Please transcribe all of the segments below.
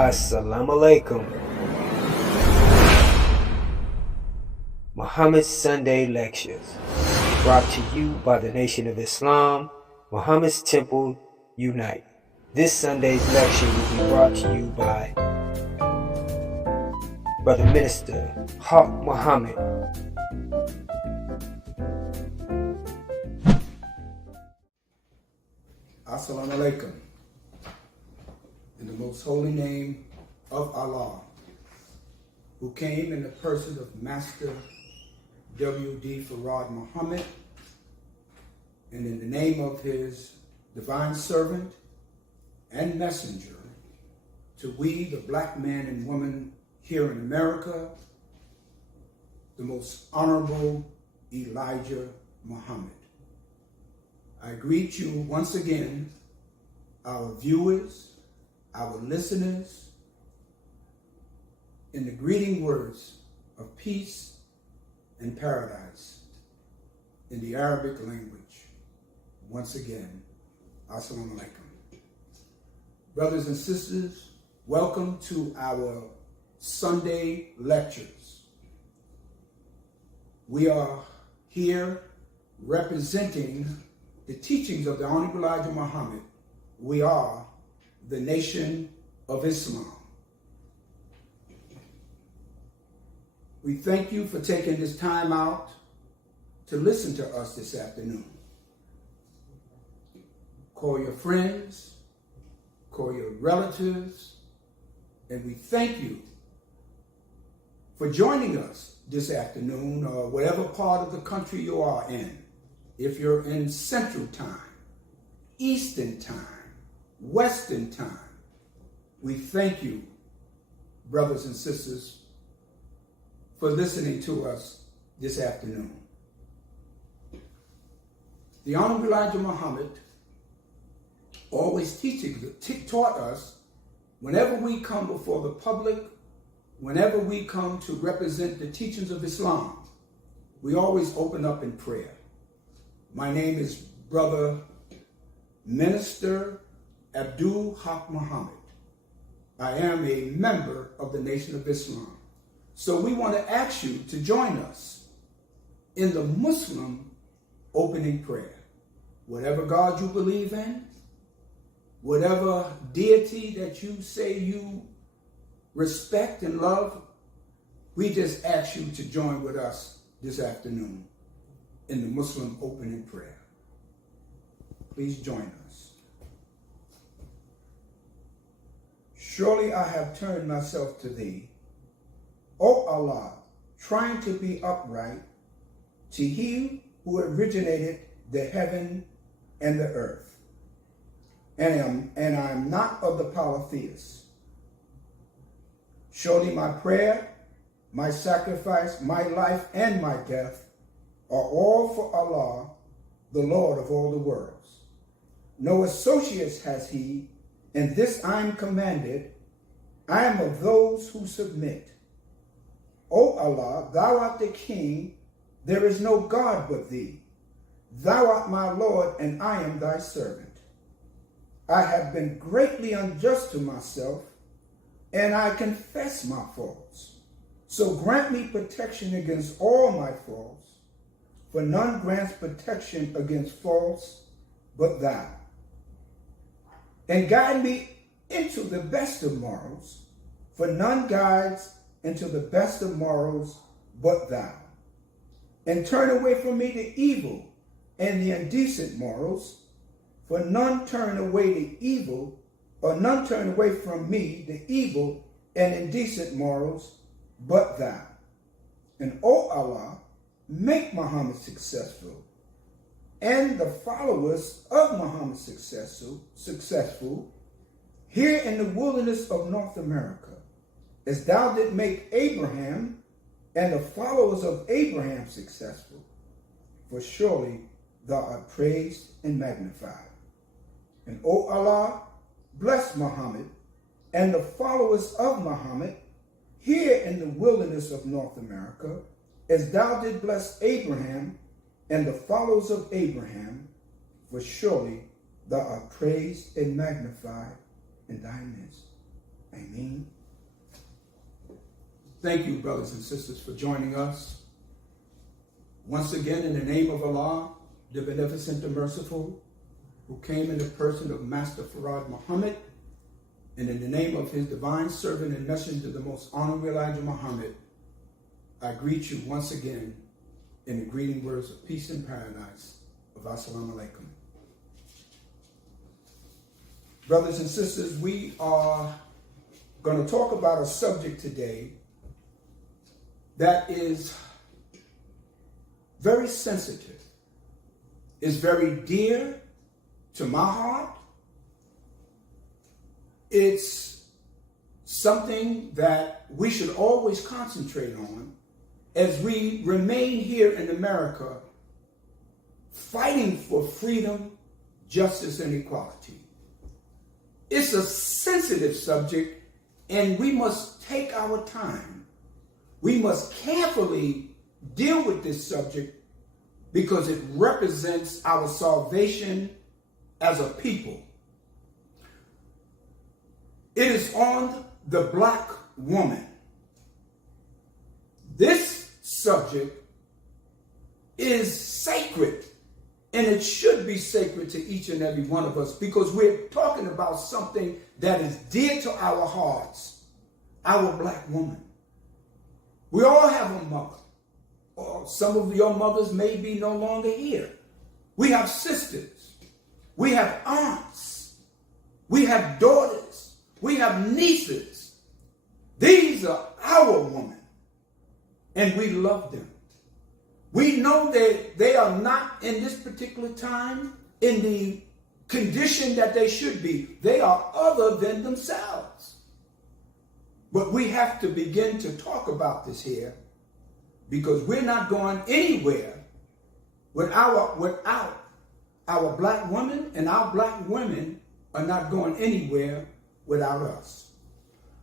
Assalamu alaikum. Muhammad's Sunday Lectures, brought to you by the Nation of Islam, Muhammad's Temple Unite. This Sunday's lecture will be brought to you by Brother Minister Hon Muhammad. Assalamu alaikum. In the most holy name of Allah, who came in the person of Master W.D. Farad Muhammad, and in the name of his divine servant and messenger, to we, the black man and woman here in America, the most honorable Elijah Muhammad. I greet you once again, our viewers, our listeners, in the greeting words of peace and paradise in the Arabic language. Once again, Assalamu alaikum. Brothers and sisters, welcome to our Sunday lectures. We are here representing the teachings of the Hon Elijah Muhammad. We are the Nation of Islam. We thank you for taking this time out to listen to us this afternoon. Call your friends, call your relatives, and we thank you for joining us this afternoon, or whatever part of the country you are in. If you're in Central Time, Eastern Time, Western Time, we thank you, brothers and sisters, for listening to us this afternoon. The Hon Elijah Muhammad always taught us, whenever we come before the public, whenever we come to represent the teachings of Islam, we always open up in prayer. My name is Brother Minister Abdul Haq Muhammad. I am a member of the Nation of Islam. So we want to ask you to join us in the Muslim opening prayer. Whatever God you believe in, whatever deity that you say you respect and love, we just ask you to join with us this afternoon in the Muslim opening prayer. Please join us. Surely I have turned myself to thee, O Allah, trying to be upright, to he who originated the heaven and the earth. And I am not of the polytheists. Surely my prayer, my sacrifice, my life, and my death are all for Allah, the Lord of all the worlds. No associates has he, and this I am commanded. I am of those who submit. O Allah, thou art the King, there is no God but thee. Thou art my Lord, and I am thy servant. I have been greatly unjust to myself, and I confess my faults. So grant me protection against all my faults, for none grants protection against faults but thou. And guide me into the best of morals, for none guides into the best of morals but thou. And turn away from me the evil and the indecent morals, for none turn away the evil, or none turn away from me the evil and indecent morals but thou. And O Allah, make Muhammad successful, and the followers of Muhammad successful here in the wilderness of North America, as thou did make Abraham and the followers of Abraham successful. For surely thou art praised and magnified. And O Allah, bless Muhammad and the followers of Muhammad here in the wilderness of North America, as thou did bless Abraham and the followers of Abraham, for surely thou art praised and magnified in thy midst. Amen. Thank you, brothers and sisters, for joining us. Once again, in the name of Allah, the Beneficent, the Merciful, who came in the person of Master Farad Muhammad, and in the name of his divine servant and messenger, the most honorable Elijah Muhammad, I greet you once again in the greeting words of peace and paradise of Assalamu alaikum. Brothers and sisters, we are going to talk about a subject today that is very sensitive, is very dear to my heart. It's something that we should always concentrate on as we remain here in America fighting for freedom, justice, and equality. It's a sensitive subject, and we must take our time. We must carefully deal with this subject because it represents our salvation as a people. It is on the black woman. This subject is sacred, and it should be sacred to each and every one of us because we're talking about something that is dear to our hearts, our black woman. We all have a mother, or some of your mothers may be no longer here. We have sisters, we have aunts, we have daughters, we have nieces. These are our women, and we love them. We know that they are not in this particular time in the condition that they should be. They are other than themselves. But we have to begin to talk about this here because we're not going anywhere without our black women, and our black women are not going anywhere without us.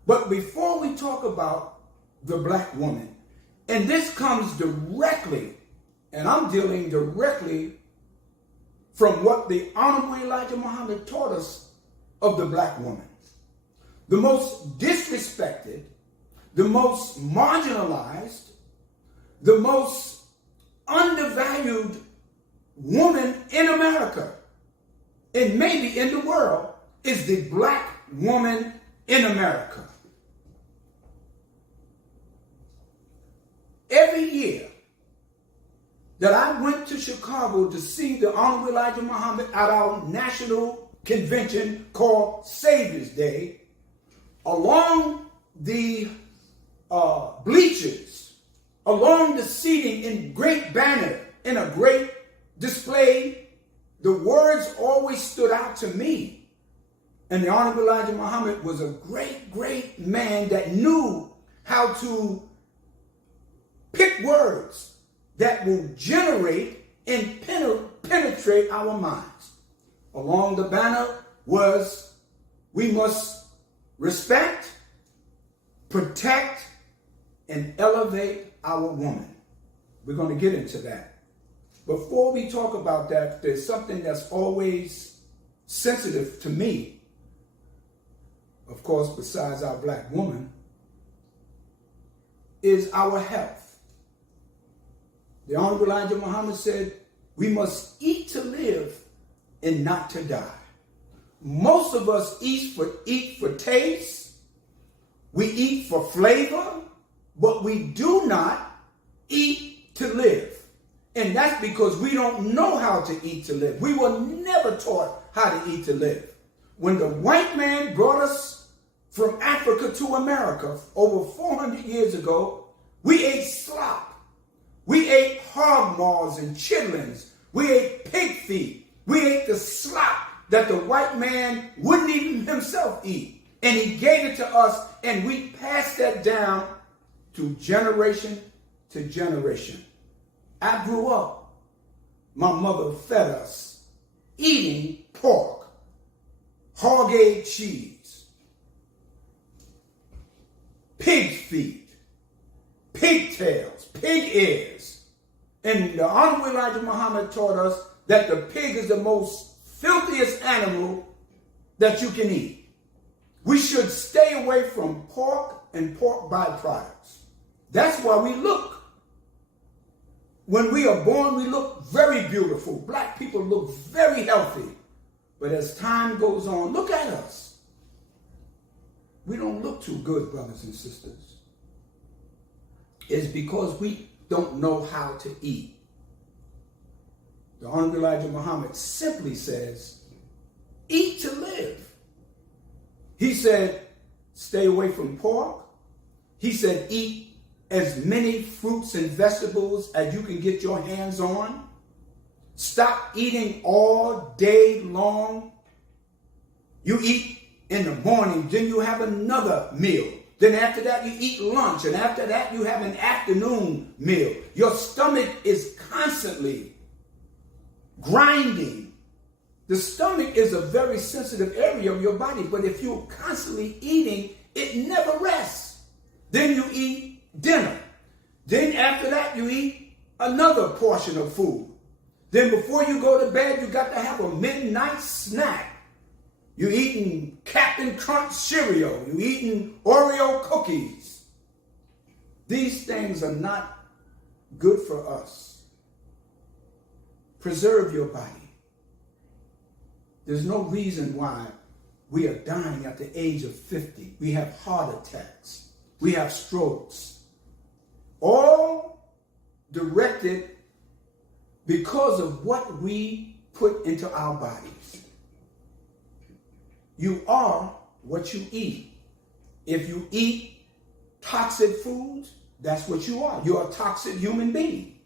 But before we talk about the black woman, and this comes directly, and I'm dealing directly from what the Honorable Elijah Muhammad taught us of the black woman. The most disrespected, the most marginalized, the most undervalued woman in America, and maybe in the world, is the black woman in America. Every year that I went to Chicago to see the Honorable Elijah Muhammad at our national convention called Savior's Day, along the bleachers, along the seating in great banner, in a great display, the words always stood out to me. And the Honorable Elijah Muhammad was a great, great man that knew how to pick words that will generate and penetrate our minds. Along the banner was, we must respect, protect, and elevate our woman. We're going to get into that. Before we talk about that, there's something that's always sensitive to me, of course, besides our black woman, is our health. The Honorable Elijah Muhammad said, we must eat to live and not to die. Most of us eat for taste, we eat for flavor, but we do not eat to live. And that's because we don't know how to eat to live. We were never taught how to eat to live. When the white man brought us from Africa to America over 400 years ago, we ate slop. We ate hog maws and chitlins. We ate pig feet. We ate the slop that the white man wouldn't even himself eat. And he gave it to us, and we passed that down to generation to generation. I grew up, my mother fed us eating pork, hog-egg cheese, pig feet, pigtails, pig ears. And the Honorable Elijah Muhammad taught us that the pig is the most filthiest animal that you can eat. We should stay away from pork and pork byproducts. That's why we look. When we are born, we look very beautiful. Black people look very healthy. But as time goes on, look at us. We don't look too good, brothers and sisters. It's because we don't know how to eat. The Hon Elijah Muhammad simply says, eat to live. He said, stay away from pork. He said, eat as many fruits and vegetables as you can get your hands on. Stop eating all day long. You eat in the morning, then you have another meal. Then after that, you eat lunch. And after that, you have an afternoon meal. Your stomach is constantly grinding. The stomach is a very sensitive area of your body. But if you're constantly eating, it never rests. Then you eat dinner. Then after that, you eat another portion of food. Then before you go to bed, you got to have a midnight snack. You're eating Captain Crunch cereal. You're eating Oreo cookies. These things are not good for us. Preserve your body. There's no reason why we are dying at the age of 50. We have heart attacks. We have strokes. All directed because of what we put into our bodies. You are what you eat. If you eat toxic foods, that's what you are. You're a toxic human being.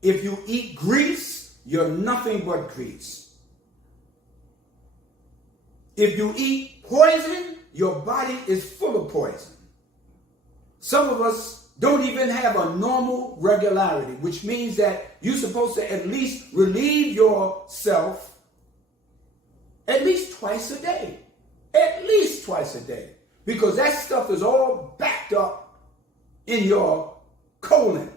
If you eat grease, you're nothing but grease. If you eat poison, your body is full of poison. Some of us don't even have a normal regularity, which means that you're supposed to at least relieve yourself at least twice a day. At least twice a day. Because that stuff is all backed up in your colon.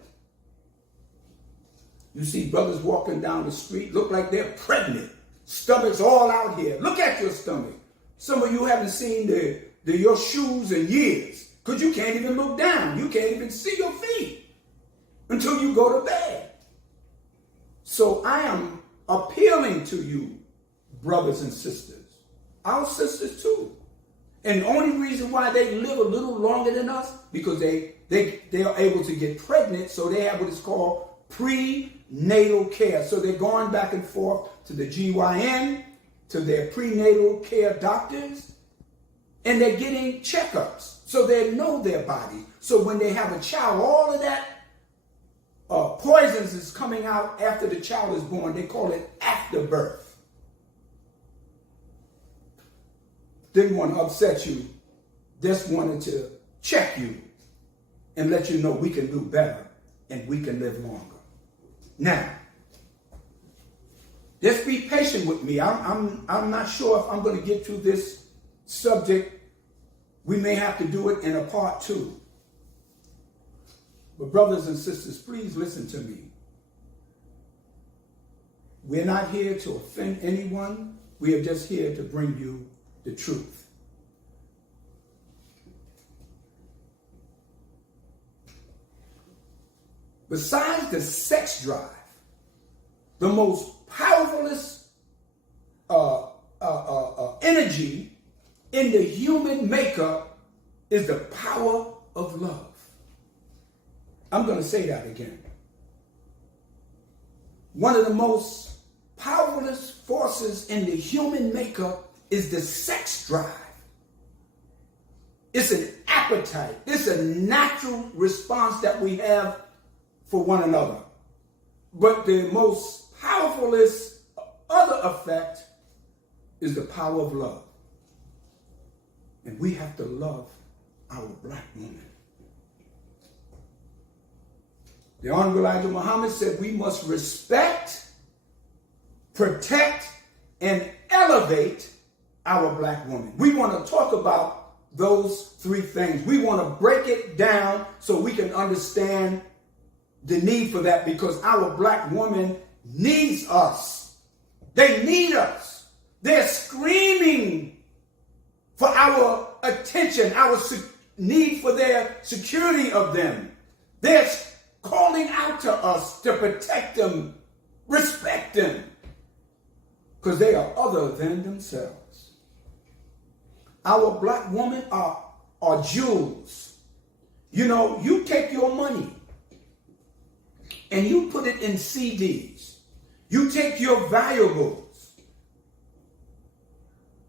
You see brothers walking down the street, look like they're pregnant. Stomachs all out here. Look at your stomach. Some of you haven't seen your shoes in years. Because you can't even look down. You can't even see your feet until you go to bed. So I am appealing to you, brothers and sisters. Our sisters too. And the only reason why they live a little longer than us, because they are able to get pregnant, so they have what is called prenatal care. So they're going back and forth to the GYN, to their prenatal care doctors, and they're getting checkups. So they know their body. So when they have a child, all of that poisons is coming out after the child is born. They call it afterbirth. Didn't want to upset you. Just wanted to check you and let you know we can do better and we can live longer. Now, just be patient with me. I'm not sure if I'm going to get through this subject. We may have to do it in a part 2. But brothers and sisters, please listen to me. We're not here to offend anyone. We are just here to bring you the truth. Besides the sex drive, the most powerfulest energy in the human makeup is the power of love. I'm going to say that again. One of the most powerfulest forces in the human makeup is the sex drive. It's an appetite. It's a natural response that we have for one another. But the most powerfulest other effect is the power of love. And we have to love our black woman. The Hon Elijah Muhammad said we must respect, protect, and elevate our black woman. We want to talk about those 3 things. We want to break it down so we can understand the need for that, because our black woman needs us. They need us. They're screaming for our attention, our need for their security of them. They're calling out to us to protect them, respect them, because they are other than themselves. Our black women are jewels. You know, you take your money and you put it in CDs. You take your valuables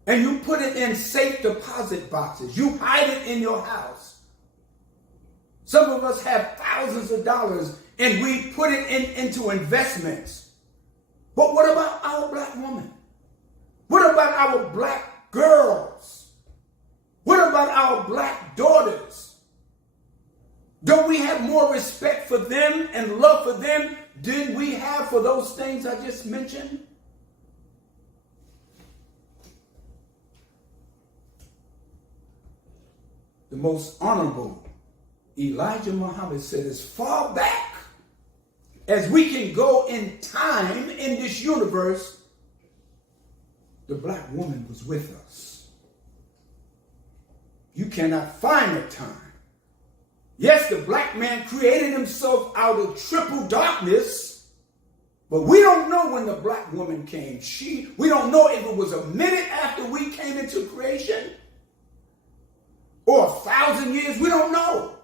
and you put it in safe deposit boxes. You hide it in your house. Some of us have thousands of dollars and we put it into investments. But what about our black women? What about our black girls? What about our black daughters? Don't we have more respect for them and love for them than we have for those things I just mentioned? The most honorable Elijah Muhammad said, as far back as we can go in time in this universe, the black woman was with us. You cannot find a time. Yes, the black man created himself out of triple darkness, but we don't know when the black woman came. We don't know if it was a minute after we came into creation or 1,000 years. We don't know.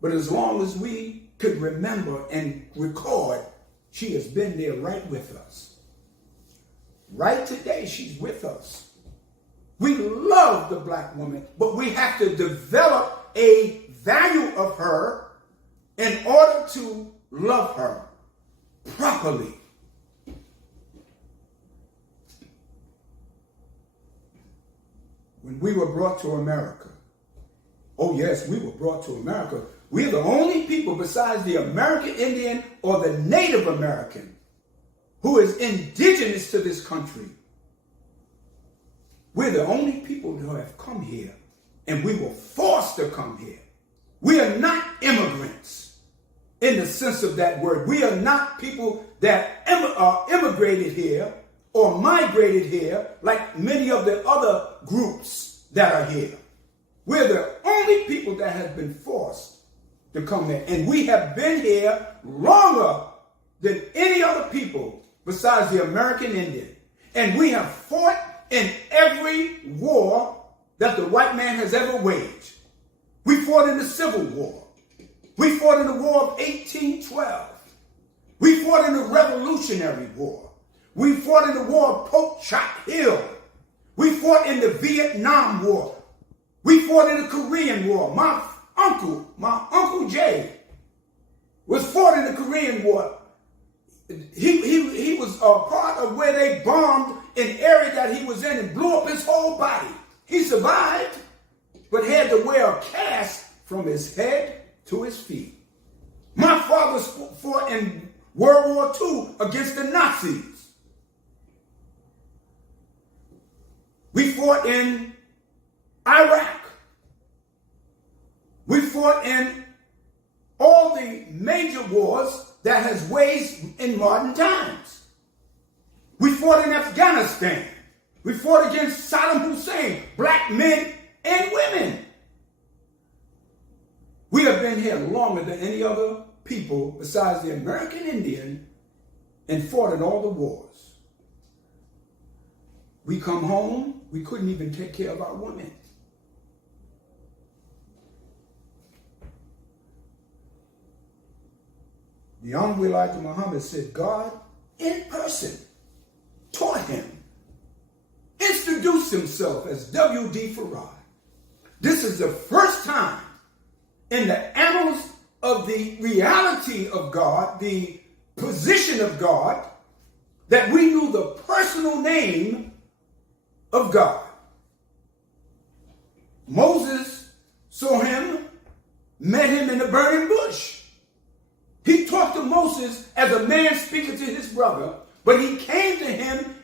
But as long as we could remember and record, she has been there right with us. Right today, she's with us. We love the black woman, but we have to develop a value of her in order to love her properly. When we were brought to America, oh yes, we were brought to America. We're the only people besides the American Indian or the Native American who is indigenous to this country. We're the only people who have come here, and we were forced to come here. We are not immigrants in the sense of that word. We are not people that are immigrated here or migrated here like many of the other groups that are here. We're the only people that have been forced to come here. And we have been here longer than any other people besides the American Indian. And we have fought in every war that the white man has ever waged. We fought in the Civil War. We fought in the War of 1812. We fought in the Revolutionary War. We fought in the War of Pope Chop Hill. We fought in the Vietnam War. We fought in the Korean War. My uncle Jay, was fought in the Korean War. He was a part of where they bombed an area that he was in and blew up his whole body. He survived, but had to wear a cast from his head to his feet. My father fought in World War II against the Nazis. We fought in Iraq. We fought in all the major wars that has waged in modern times. We fought in Afghanistan. We fought against Saddam Hussein, black men and women. We have been here longer than any other people besides the American Indian and fought in all the wars. We come home, we couldn't even take care of our women. The Hon Elijah Muhammad said God in person taught him, introduced himself as W.D. Farad. This is the first time in the annals of the reality of God, the position of God, that we knew the personal name of God. Moses saw him, met him in the burning bush. He talked to Moses as a man speaking to his brother, but he came to him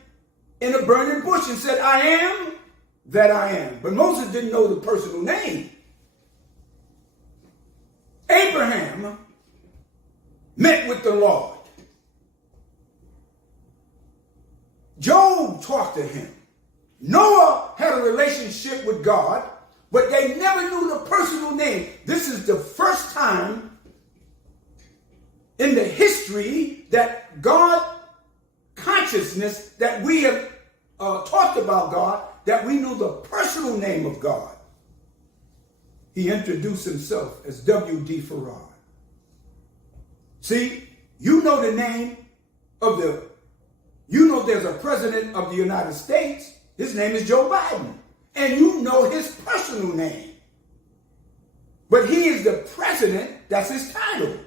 in a burning bush and said, I am that I am. But Moses didn't know the personal name. Abraham met with the Lord. Job talked to him. Noah had a relationship with God, but they never knew the personal name. This is the first time in the history that God consciousness, that we have talked about God, that we knew the personal name of God. He introduced himself as W.D. Farad. See, you know the name of there's a president of the United States. His name is Joe Biden. And you know his personal name. But he is the president, that's his title.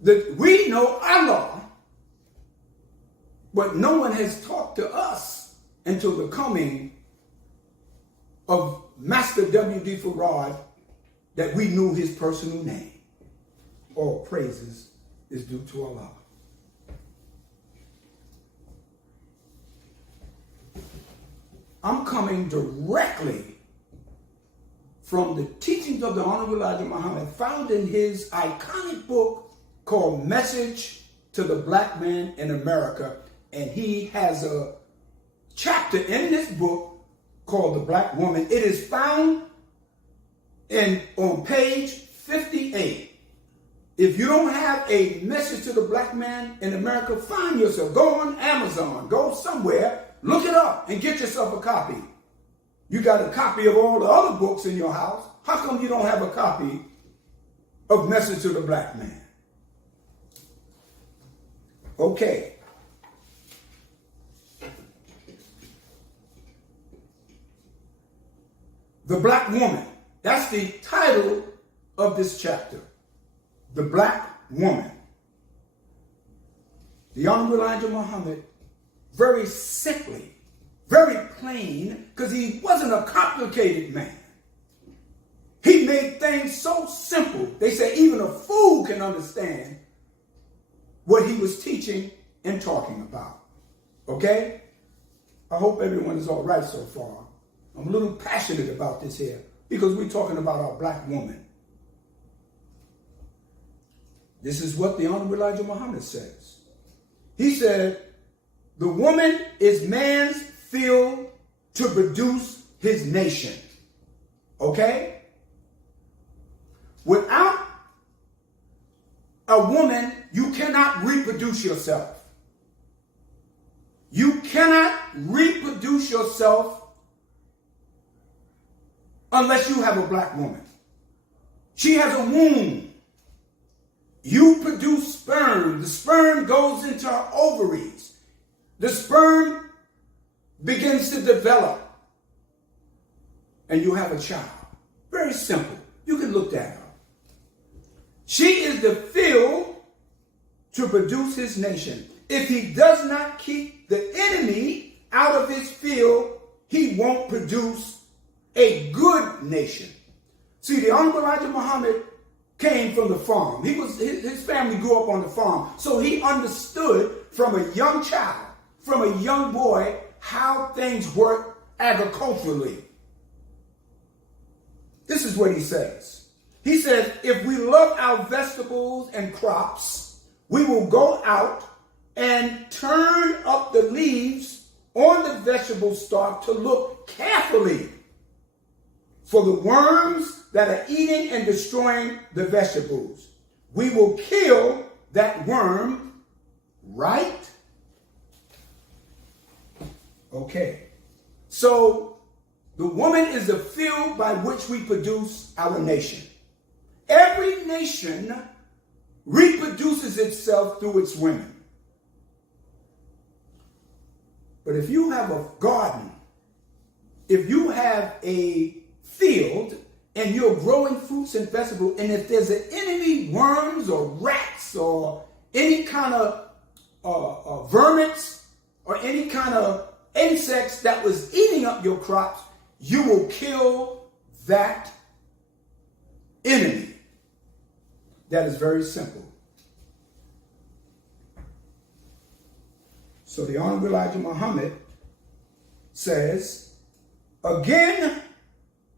We know Allah, but no one has talked to us until the coming of Master W.D. Farad that we knew his personal name. All praises is due to Allah. I'm coming directly from the teachings of the Hon Elijah Muhammad, found in his iconic book called Message to the Black Man in America. And he has a chapter in this book called The Black Woman. It is found on page 58. If you don't have a Message to the Black Man in America, find yourself. Go on Amazon. Go somewhere. Look it up and get yourself a copy. You got a copy of all the other books in your house. How come you don't have a copy of Message to the Black Man? Okay. The Black Woman. That's the title of this chapter. The Black Woman. The Hon Elijah Muhammad, very simply, very plain, because he wasn't a complicated man. He made things so simple. They say even a fool can understand what he was teaching and talking about. Okay? I hope everyone is all right so far. I'm a little passionate about this here because we're talking about our black woman. This is what the Hon Elijah Muhammad says. He said, the woman is man's field to produce his nation. Okay? Without a woman, you cannot reproduce yourself. You cannot reproduce yourself unless you have a black woman. She has a womb. You produce sperm. The sperm goes into her ovaries. The sperm begins to develop. And you have a child. Very simple. You can look that up. She is the field to produce his nation. If he does not keep the enemy out of his field, he won't produce a good nation. See, the Hon Elijah Muhammad came from the farm. His family grew up on the farm. So he understood from a young child, from a young boy, how things work agriculturally. This is what he says. He says, if we love our vegetables and crops, we will go out and turn up the leaves on the vegetable stalk to look carefully for the worms that are eating and destroying the vegetables. We will kill that worm, right? Okay. So the woman is the field by which we produce our nation. Every nation reproduces itself through its women. But if you have a garden, if you have a field and you're growing fruits and vegetables, and if there's an enemy, worms or rats or any kind of vermins or any kind of insects that was eating up your crops, you will kill that enemy. That is very simple. So the Hon Elijah Muhammad says, again,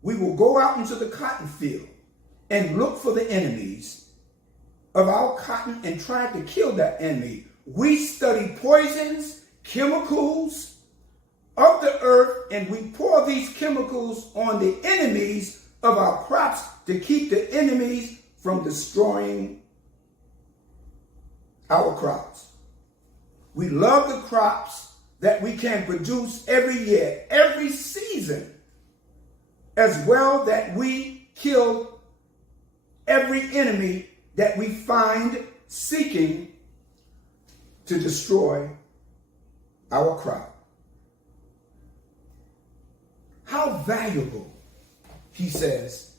we will go out into the cotton field and look for the enemies of our cotton and try to kill that enemy. We study poisons, chemicals of the and we pour these chemicals on the enemies of our crops to keep the enemies from destroying our crops. We love the crops that we can produce every year, every season, as well that we kill every enemy that we find seeking to destroy our crop. How valuable, he says,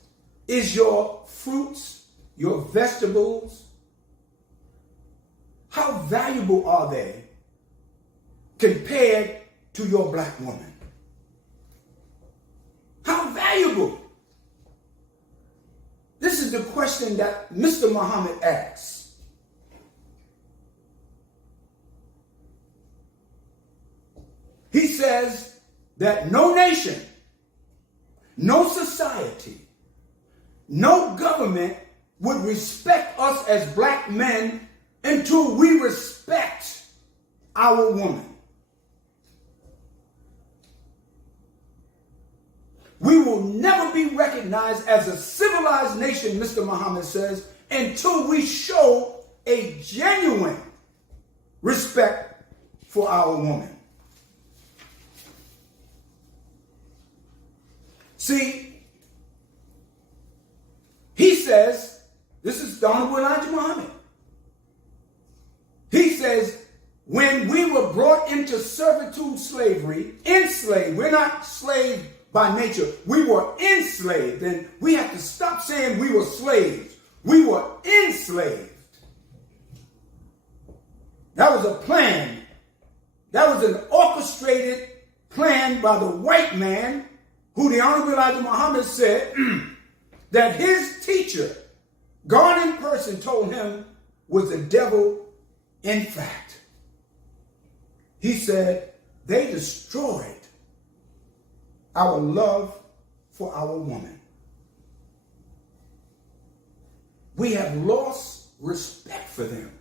is your fruits, your vegetables? How valuable are they compared to your black woman? How valuable? This is the question that Mr. Muhammad asks. He says that no nation, no society, no government would respect us as black men until we respect our woman. We will never be recognized as a civilized nation, Mr. Muhammad says, until we show a genuine respect for our woman. See, he says, this is Hon Elijah Muhammad. He says, when we were brought into servitude, slavery, enslaved, we're not slaves by nature, we were enslaved. And we have to stop saying we were slaves. We were enslaved. That was a plan. That was an orchestrated plan by the white man, who the Honorable Elijah Muhammad said that his teacher, God in person, told him was the devil in fact. He said they destroyed our love for our woman. We have lost respect for them.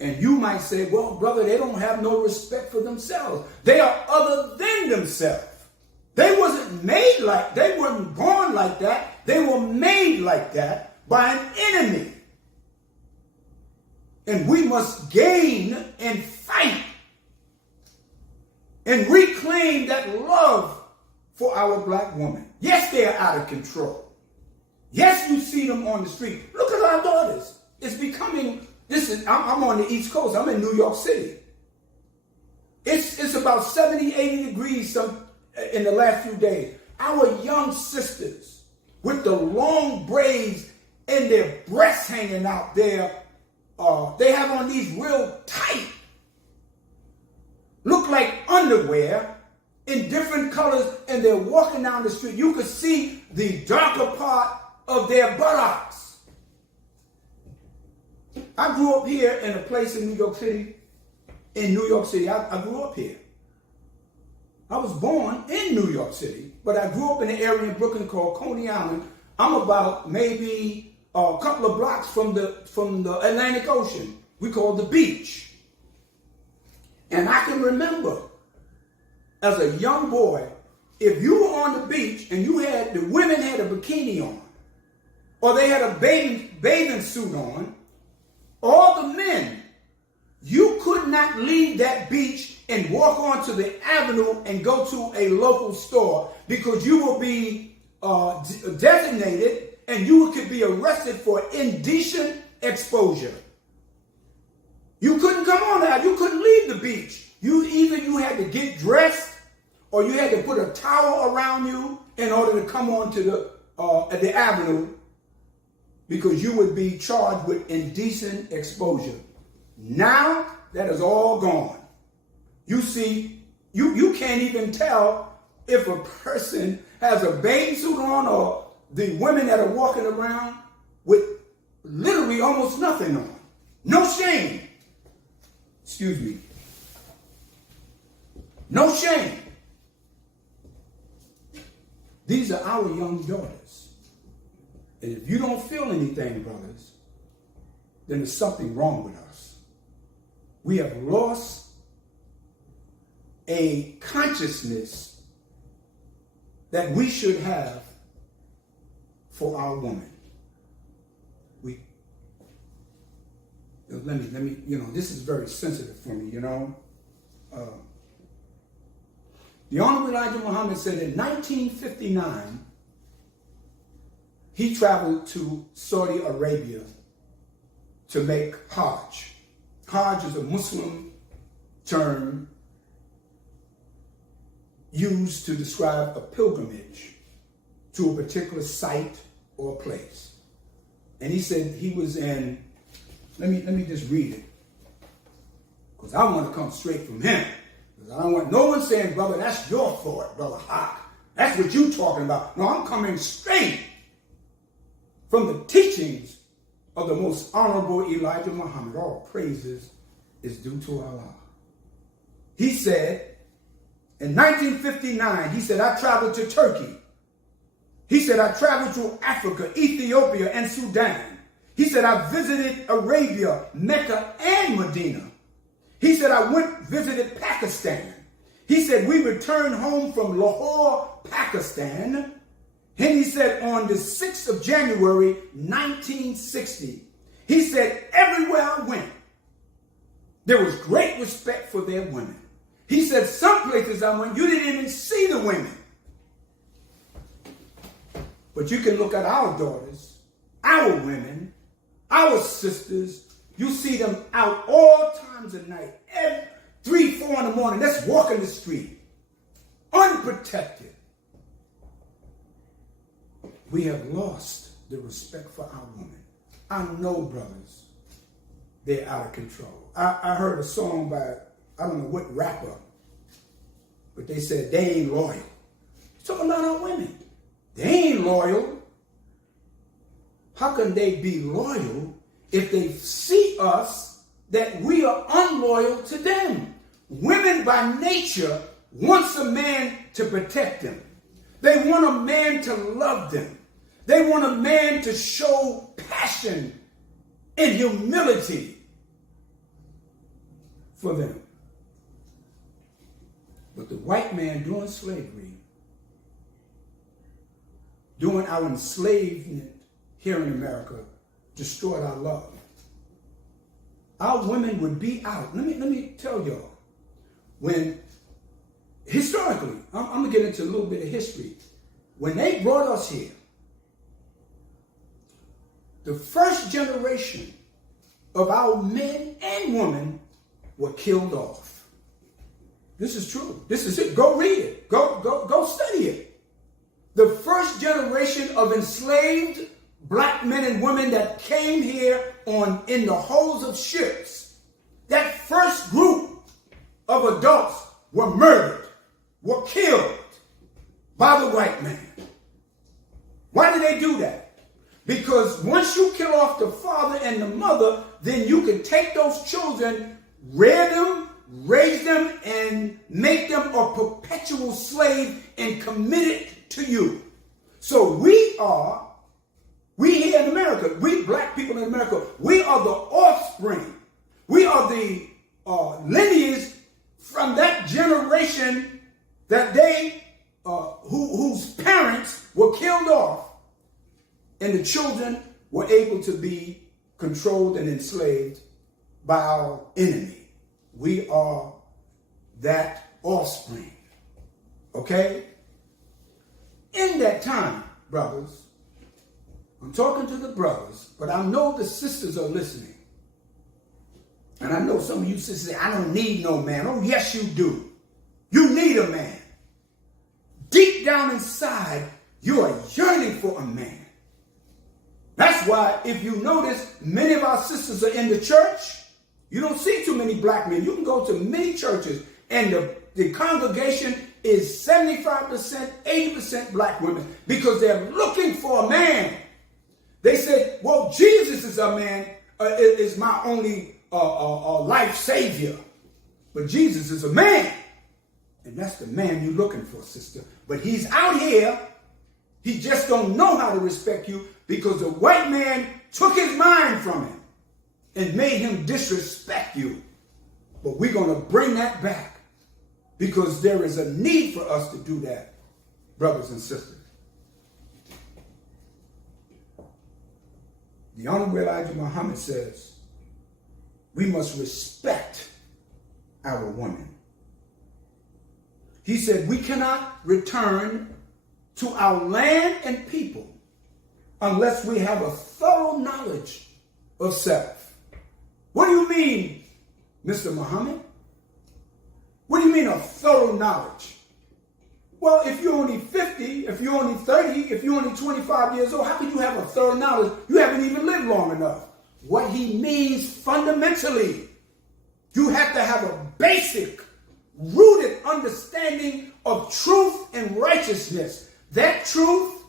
And you might say, well, brother, they don't have no respect for themselves. They are other than themselves. They weren't born like that. They were made like that by an enemy. And we must gain and fight and reclaim that love for our black woman. Yes, they are out of control. Yes, you see them on the street. Look at our daughters. It's becoming, I'm on the East Coast. I'm in New York City. It's about 70, 80 degrees in the last few days. Our young sisters with the long braids and their breasts hanging out there, they have on these real tight, look like underwear in different colors, and they're walking down the street. You could see the darker part of their buttocks. I grew up here in a place in New York City. I grew up here. I was born in New York City, but I grew up in an area in Brooklyn called Coney Island. I'm about maybe a couple of blocks from the Atlantic Ocean. We call it the beach. And I can remember as a young boy, if you were on the beach and the women had a bikini on, or they had a bathing suit on, all the men, you could not leave that beach and walk onto the avenue and go to a local store, because you will be designated and you could be arrested for indecent exposure. You couldn't come on out. You couldn't leave the beach. Either you had to get dressed, or you had to put a towel around you in order to come onto the avenue, because you would be charged with indecent exposure. Now that is all gone. You see, you can't even tell if a person has a bathing suit on, or the women that are walking around with literally almost nothing on. No shame. Excuse me. No shame. These are our young daughters. And if you don't feel anything, brothers, then there's something wrong with us. We have lost a consciousness that we should have for our woman. Let me, this is very sensitive for me, The Hon Elijah Muhammad said in 1959, he traveled to Saudi Arabia to make Hajj. Hajj is a Muslim term used to describe a pilgrimage to a particular site or place. And he said he was in, let me just read it, because I want to come straight from him. Because I don't want no one saying, brother, that's your thought, brother Hawk. That's what you talking about. No, I'm coming straight from the teachings of the most honorable Elijah Muhammad. All praises is due to Allah. He said, in 1959, he said, I traveled to Turkey. He said, I traveled to Africa, Ethiopia, and Sudan. He said, I visited Arabia, Mecca, and Medina. He said, I visited Pakistan. He said, we returned home from Lahore, Pakistan. And he said, on the 6th of January, 1960, he said, everywhere I went, there was great respect for their women. He said, some places I went, you didn't even see the women. But you can look at our daughters, our women, our sisters. You see them out all times of night, 3, 4 in the morning. Let's walk in the street, unprotected. We have lost the respect for our women. I know, brothers, they're out of control. I heard a song by, I don't know what rapper, but they said they ain't loyal. It's talking about our women. They ain't loyal. How can they be loyal if they see us that we are unloyal to them? Women by nature wants a man to protect them. They want a man to love them. They want a man to show passion and humility for them. But the white man during slavery, during our enslavement here in America, destroyed our love. Our women would be out. Let me tell y'all, when historically, I'm gonna get into a little bit of history. When they brought us here, the first generation of our men and women were killed off. This is true. This is it. Go read it. Go study it. The first generation of enslaved black men and women that came here in the hulls of ships, that first group of adults were murdered, were killed by the white man. Why did they do that? Because once you kill off the father and the mother, then you can take those children, rear them, raise them, and make them a perpetual slave and commit it to you. So we here in America, we black people in America, we are the offspring. We are the lineage from that generation that whose parents were killed off, and the children were able to be controlled and enslaved by our enemy. We are that offspring. Okay? In that time, brothers, I'm talking to the brothers, but I know the sisters are listening. And I know some of you sisters say, I don't need no man. Oh, yes, you do. You need a man. Deep down inside, you are yearning for a man. That's why, if you notice, many of our sisters are in the church. You don't see too many black men. You can go to many churches, and the congregation is 75%, 80% black women, because they're looking for a man. They said, well, Jesus is a man, is my only life savior. But Jesus is a man. And that's the man you're looking for, sister. But he's out here. He just don't know how to respect you because the white man took his mind from him and made him disrespect you. But we're going to bring that back because there is a need for us to do that. brothers and sisters. The Hon Elijah Muhammad says, we must respect our women. He said, we cannot return to our land and people unless we have a thorough knowledge of self. What do you mean, Mr. Muhammad? What do you mean a thorough knowledge? Well, if you're only 50, if you're only 30, if you're only 25 years old, how can you have a thorough knowledge? You haven't even lived long enough. What he means fundamentally, you have to have a basic, rooted understanding of truth and righteousness. That truth,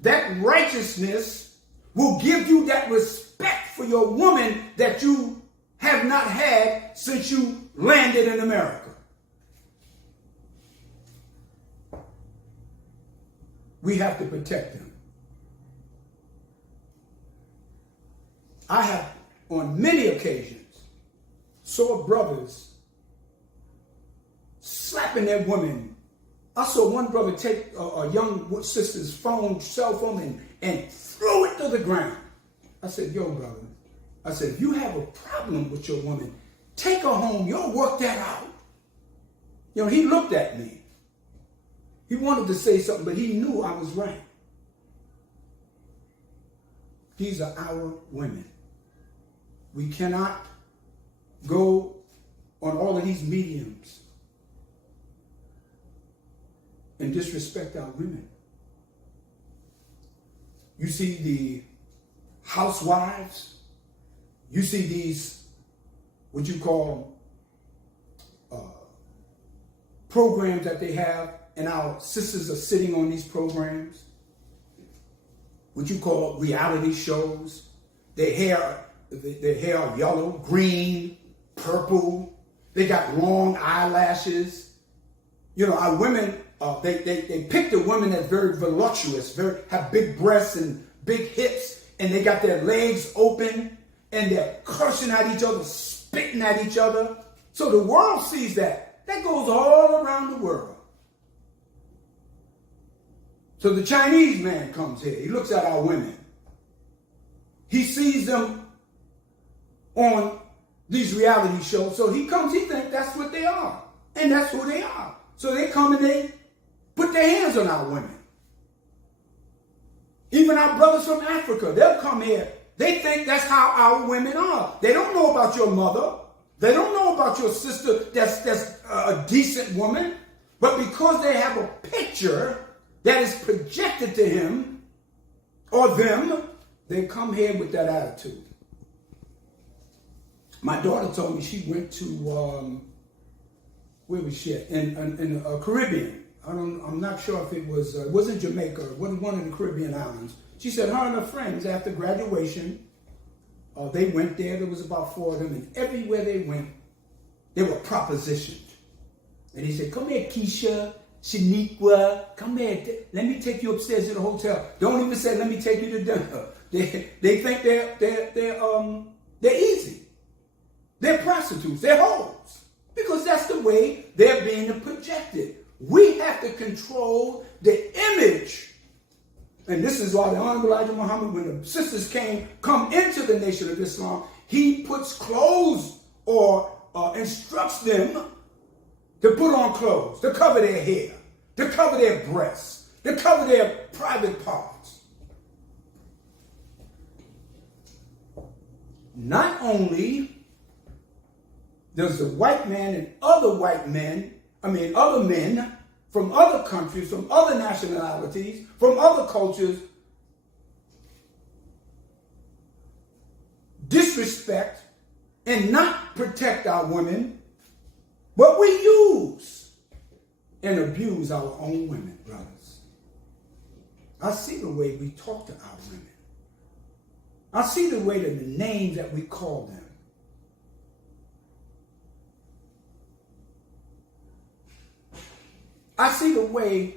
that righteousness will give you that respect for your woman that you have not had since you landed in America. We have to protect them. I have, on many occasions, saw brothers slapping their women. I saw one brother take a young sister's cell phone, and throw it to the ground. I said, yo, brother. I said, if you have a problem with your woman, take her home. You'll work that out. You know, he looked at me. He wanted to say something, but he knew I was right. These are our women. We cannot go on all of these mediums and disrespect our women. You see the housewives. You see these, what you call programs that they have, and our sisters are sitting on these programs. What you call reality shows. Their hair are yellow, green, purple. They got long eyelashes. You know, our women, they pick the women that's very voluptuous, have big breasts and big hips, and they got their legs open, and they're cursing at each other, spitting at each other. So the world sees that. That goes all around the world. So the Chinese man comes here. He looks at our women. He sees them on these reality shows. So he comes, he thinks that's what they are. And that's who they are. So they come and they put their hands on our women. Even our brothers from Africa, they'll come here. They think that's how our women are. They don't know about your mother. They don't know about your sister that's a decent woman. But because they have a picture that is projected to him or them, they come here with that attitude. My daughter told me she went to, where was she at? In the Caribbean. I'm not sure if it wasn't Jamaica, it wasn't one of the Caribbean islands. She said her and her friends, after graduation, they went there. There was about 4 of them, and everywhere they went, they were propositioned. And he said, come here, Keisha, Shaniqua, come here. Let me take you upstairs to the hotel. Don't even say, let me take you to dinner. They think they're easy. They're prostitutes. They're hoes. Because that's the way they're being projected. We have to control the image. And this is why the Hon Elijah Muhammad, when the sisters come into the Nation of Islam, he puts clothes or instructs them to put on clothes, to cover their hair, to cover their breasts, to cover their private parts. Not only does the white man and other men from other countries, from other nationalities, from other cultures, disrespect and not protect our women, but we use and abuse our own women, brothers. I see the way we talk to our women. I see the way that the names that we call them. I see the way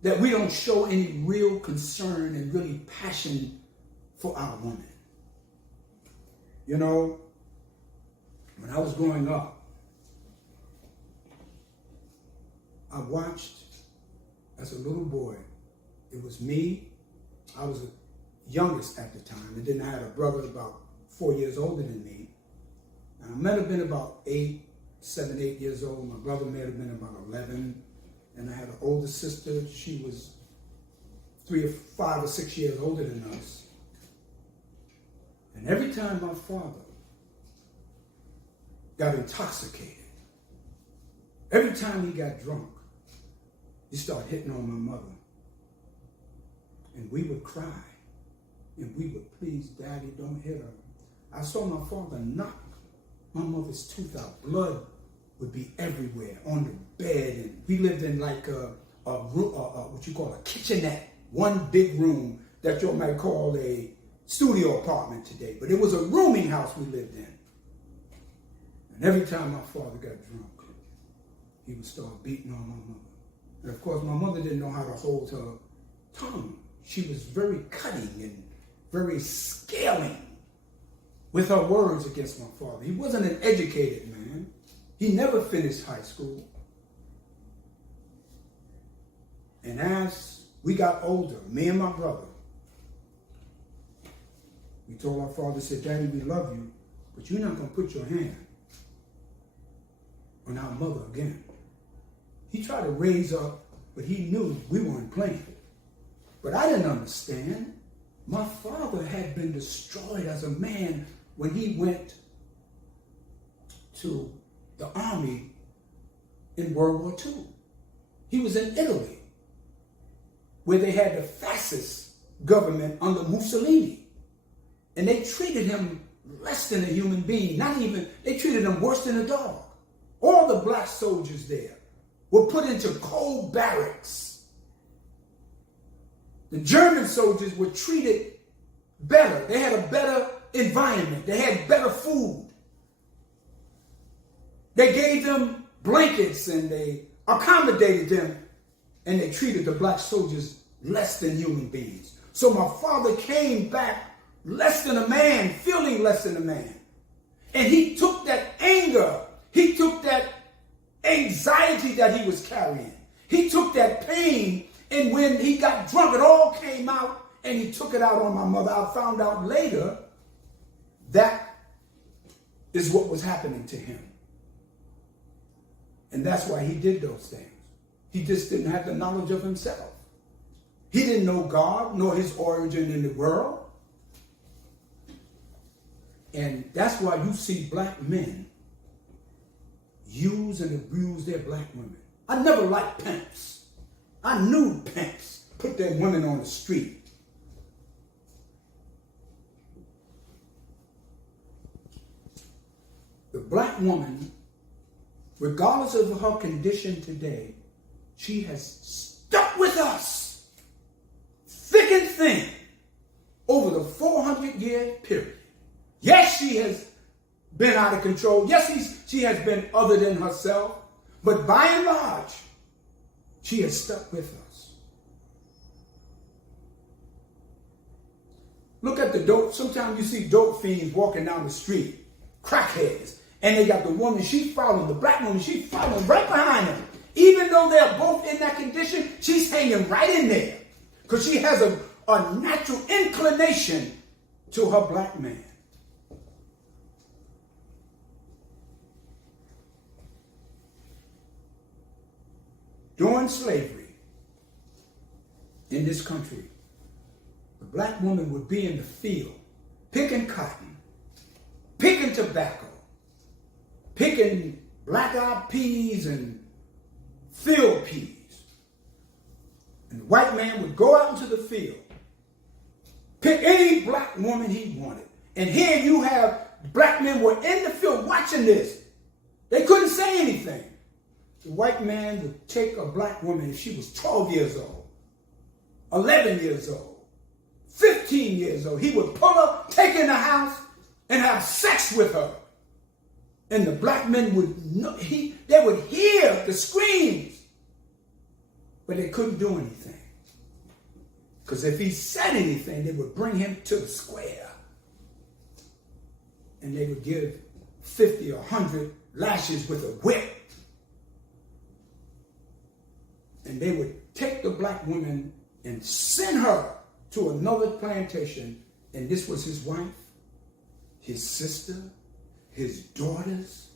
that we don't show any real concern and really passion for our women. You know, when I was growing up, I watched as a little boy. It was me. I was the youngest at the time, and then I had a brother about 4 years older than me. And I might have been about 7, 8 years old. My brother may have been about 11. And I had an older sister. She was 5 or 6 years older than us. And every time my father got intoxicated, every time he got drunk, he started hitting on my mother. And we would cry. And we would, please, Daddy, don't hit her. I saw my father knock my mother's tooth out. Blood would be everywhere on the bed. And we lived in like a what you call a kitchenette. One big room that you might call a studio apartment today. But it was a rooming house we lived in. And every time my father got drunk, he would start beating on my mother. And of course, my mother didn't know how to hold her tongue. She was very cutting and very scaling with her words against my father. He wasn't an educated man. He never finished high school. And as we got older, me and my brother, we told our father, said, Daddy, we love you, but you're not going to put your hand on our mother again. He tried to raise up, but he knew we weren't playing. But I didn't understand. My father had been destroyed as a man when he went to the army in World War II. He was in Italy, where they had the fascist government under Mussolini. And they treated him less than a human being. They treated him worse than a dog. All the black soldiers there were put into cold barracks. The German soldiers were treated better. They had a better environment. They had better food. They gave them blankets and they accommodated them, and they treated the black soldiers less than human beings. So my father came back less than a man, feeling less than a man. And he took that anger, he took that anxiety that he was carrying, he took that pain, and when he got drunk, it all came out, and he took it out on my mother. I found out later that is what was happening to him. And that's why he did those things. He just didn't have the knowledge of himself. He didn't know God, nor his origin in the world. And that's why you see black men use and abuse their black women. I never liked pimps. I knew pimps put their women on the street. The black woman, regardless of her condition today, she has stuck with us, thick and thin, over the 400-year period. Yes, she has been out of control. Yes, she has been other than herself. But by and large, she has stuck with us. Look at the dope. Sometimes you see dope fiends walking down the street, crackheads, and they got the woman, she's following, the black woman, she's following right behind them. Even though they're both in that condition, she's hanging right in there because she has a natural inclination to her black man. During slavery in this country, the black woman would be in the field picking cotton, picking tobacco, picking black-eyed peas and field peas. And the white man would go out into the field, pick any black woman he wanted. And here you have black men were in the field watching this. They couldn't say anything. The white man would take a black woman if she was 12 years old, 11 years old, 15 years old. He would pull her, take her in the house, and have sex with her. And the black men they would hear the screams, but they couldn't do anything. Because if he said anything, they would bring him to the square. And they would give 50 or 100 lashes with a whip. And they would take the black woman and send her to another plantation. And this was his wife, his sister, his daughters.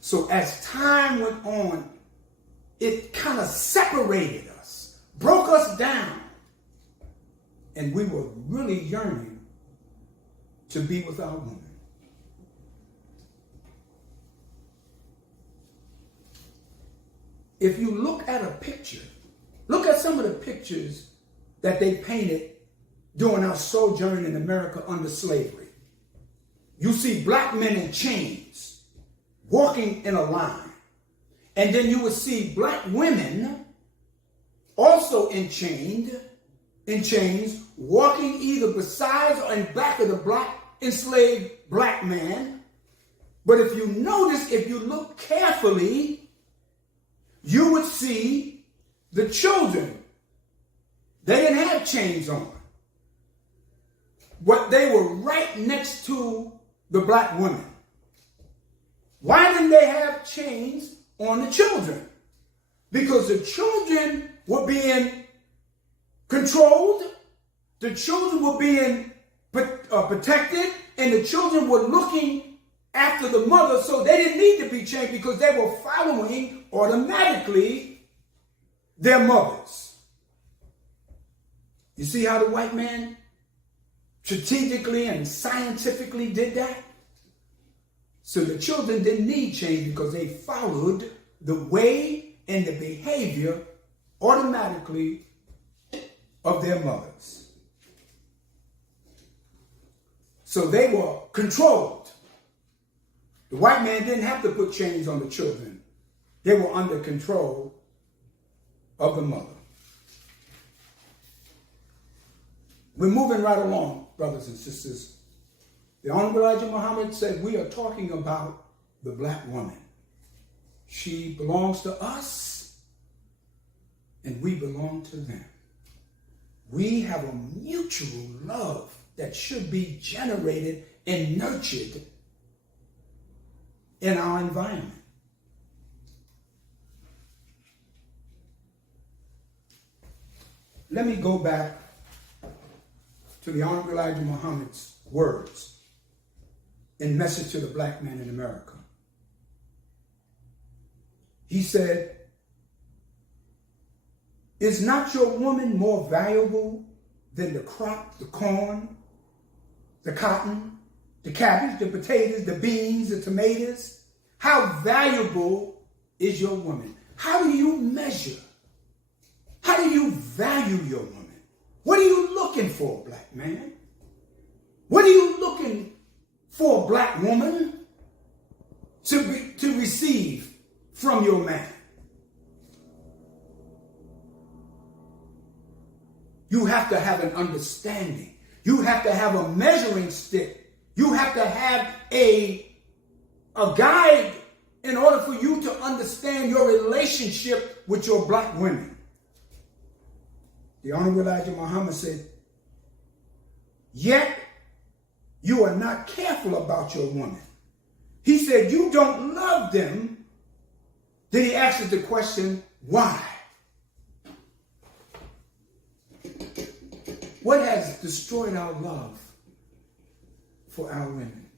So as time went on, it kind of separated us, broke us down. And we were really yearning to be with our woman. If you look at a picture, look at some of the pictures that they painted during our sojourn in America under slavery. You see black men in chains walking in a line. And then you would see black women also in chains, walking either besides or in back of the black enslaved black man. But if you notice, if you look carefully, you would see the children. They didn't have chains on, but they were right next to the black women. Why didn't they have chains on the children? Because the children were being controlled, the children were being protected, and the children were looking after the mother, so they didn't need to be chained because they were following automatically their mothers. You see how the white man strategically and scientifically did that? So the children didn't need chains because they followed the way and the behavior automatically of their mothers. So they were controlled. The white man didn't have to put chains on the children. They were under control of the mother. We're moving right along, brothers and sisters. The Hon Elijah Muhammad said we are talking about the black woman. She belongs to us, and we belong to them. We have a mutual love that should be generated and nurtured in our environment. Let me go back to the Hon Elijah Muhammad's words in Message to the Black Man in America. He said, "Is not your woman more valuable than the crop, the corn, the cotton, the cabbage, the potatoes, the beans, the tomatoes? How valuable is your woman?" How do you measure? How do you value your woman? What are you looking for, black man? What are you looking for, black woman, to receive from your man? You have to have an understanding. You have to have a measuring stick. You have to have a guide in order for you to understand your relationship with your black women. The Hon Elijah Muhammad said, "Yet you are not careful about your woman." He said, "You don't love them." Then he asked us the question, why? What has destroyed our love for our women?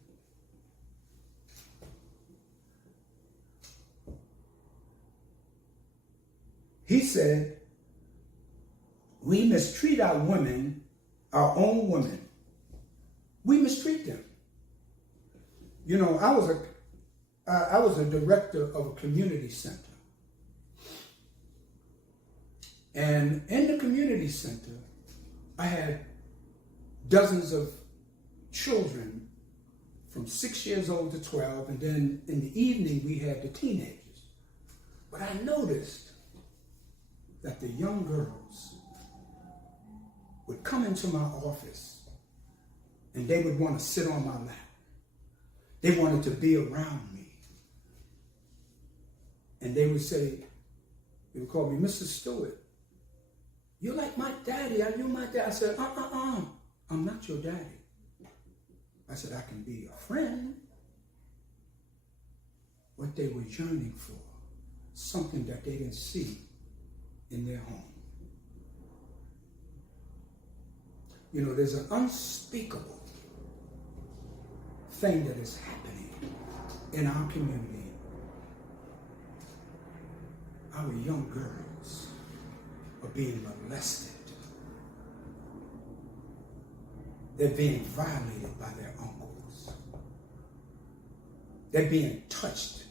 He said, we mistreat our women, our own women. We mistreat them. You know, I was a director of a community center. And in the community center, I had dozens of children from 6 years old to 12, and then in the evening we had the teenagers. But I noticed that the young girls would come into my office and they would want to sit on my lap. They wanted to be around me. And they would say, they would call me Mr. Stewart. "You're like my daddy. Are you my dad?" I said, I'm not your daddy. I said, I can be a friend. What they were yearning for, something that they didn't see in their home. You know, there's an unspeakable thing that is happening in our community. Our young girls are being molested. They're being violated by their uncles. They're being touched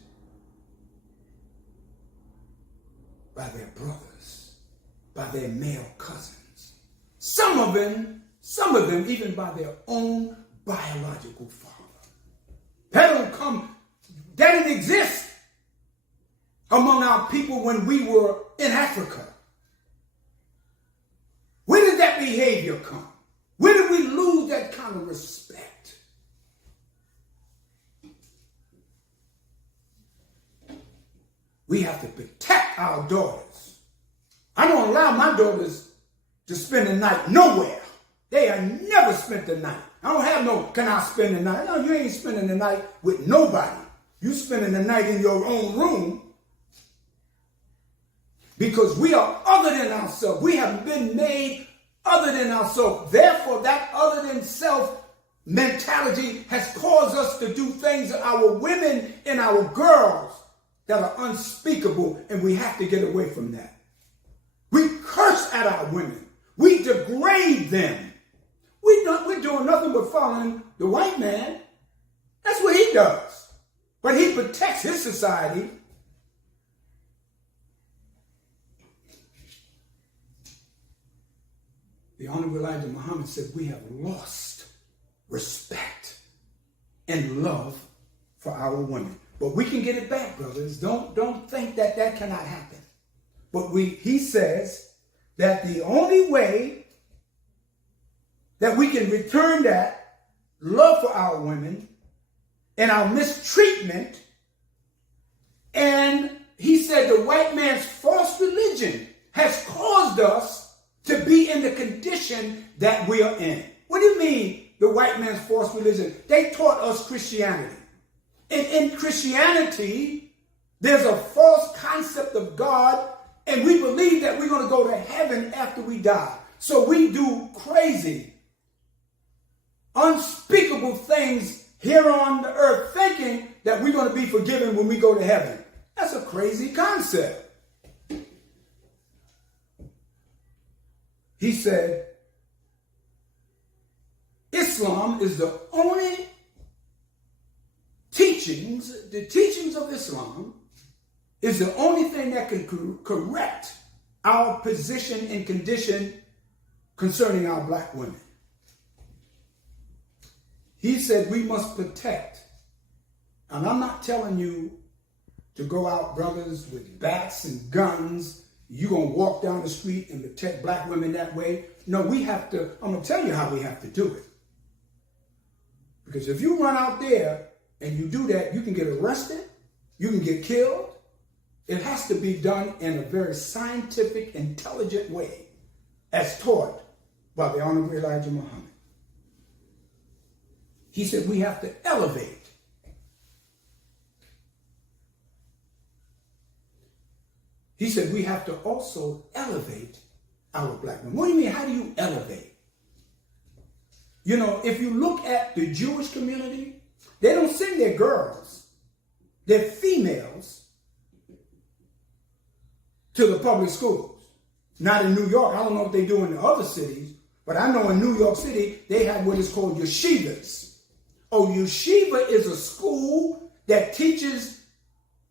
by their brothers, by their male cousins. Some of them even by their own biological father. That didn't exist among our people when we were in Africa. Where did that behavior come? Where did we lose that kind of respect? We have to protect our daughters. I don't allow my daughters to spend the night nowhere. They have never spent the night. I don't have no, can I spend the night? No, you ain't spending the night with nobody. You spending the night in your own room. Because we are other than ourselves. We have been made other than ourselves. Therefore, that other than self mentality has caused us to do things to our women and our girls that are unspeakable, and we have to get away from that. We curse at our women. We degrade them. We're doing nothing but following the white man. That's what he does. But he protects his society. The Hon Elijah Muhammad said we have lost respect and love for our women. But we can get it back, brothers. Don't think that cannot happen. But he says that the only way that we can return that love for our women and our mistreatment, and he said the white man's false religion has caused us to be in the condition that we are in. What do you mean, the white man's false religion? They taught us Christianity. And in Christianity, there's a false concept of God, and we believe that we're going to go to heaven after we die. So we do crazy, unspeakable things here on the earth, thinking that we're going to be forgiven when we go to heaven. That's a crazy concept. He said, Islam is the only the teachings of Islam is the only thing that can correct our position and condition concerning our black women. He said we must protect. And I'm not telling you to go out, brothers, with bats and guns. You're going to walk down the street and protect black women that way. No, we have to, I'm going to tell you how we have to do it. Because if you run out there and you do that, you can get arrested, you can get killed. It has to be done in a very scientific, intelligent way, as taught by the Hon Elijah Muhammad. He said we have to elevate. He said we have to also elevate our black women. What do you mean? How do you elevate? You know, if you look at the Jewish community, they don't send their girls, their females, to the public schools. Not in New York. I don't know what they do in the other cities, but I know in New York City, they have what is called yeshivas. Oh, yeshiva is a school that teaches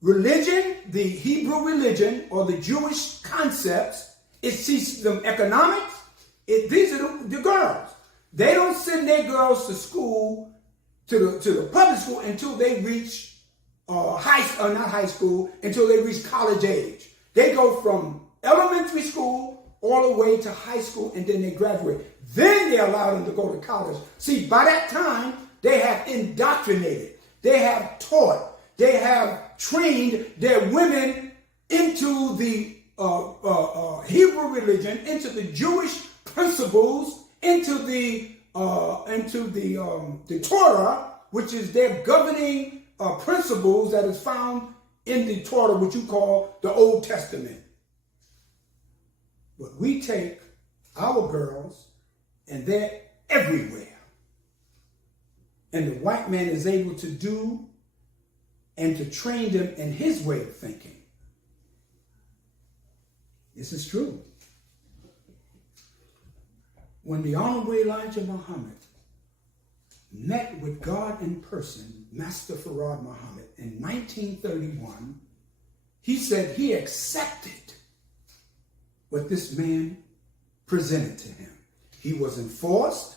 religion, the Hebrew religion, or the Jewish concepts. It teaches them economics. These are the girls. They don't send their girls to school, to the public school, until they reach not high school, until they reach college age. They go from elementary school all the way to high school, and then they graduate. Then they allow them to go to college. See, by that time, they have indoctrinated, they have taught, they have trained their women into the Hebrew religion, into the Jewish principles, into the Torah, which is their governing principles that is found in the Torah, which you call the Old Testament. But we take our girls and they're everywhere. And the white man is able to do and to train them in his way of thinking. This is true. When the Honorable Elijah Muhammad met with God in person, Master Farad Muhammad, in 1931, he said he accepted what this man presented to him. He wasn't forced.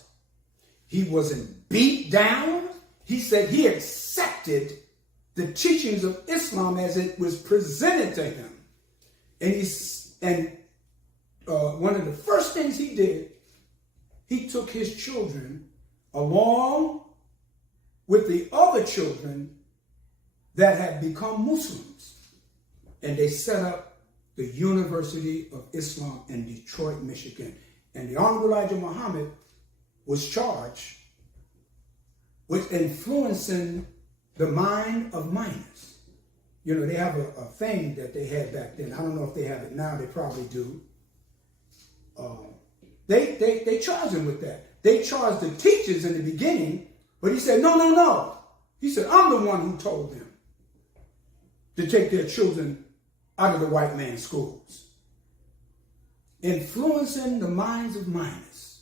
He wasn't beat down. He said he accepted the teachings of Islam as it was presented to him. And one of the first things he did, he took his children along with the other children that had become Muslims. And they set up the University of Islam in Detroit, Michigan. And the Honorable Elijah Muhammad was charged with influencing the mind of minors. You know, they have a thing that they had back then. I don't know if they have it now. They probably do. They charged him with that. They charged the teachers in the beginning, but he said, no. He said, I'm the one who told them to take their children out of the white man's schools. Influencing the minds of minors.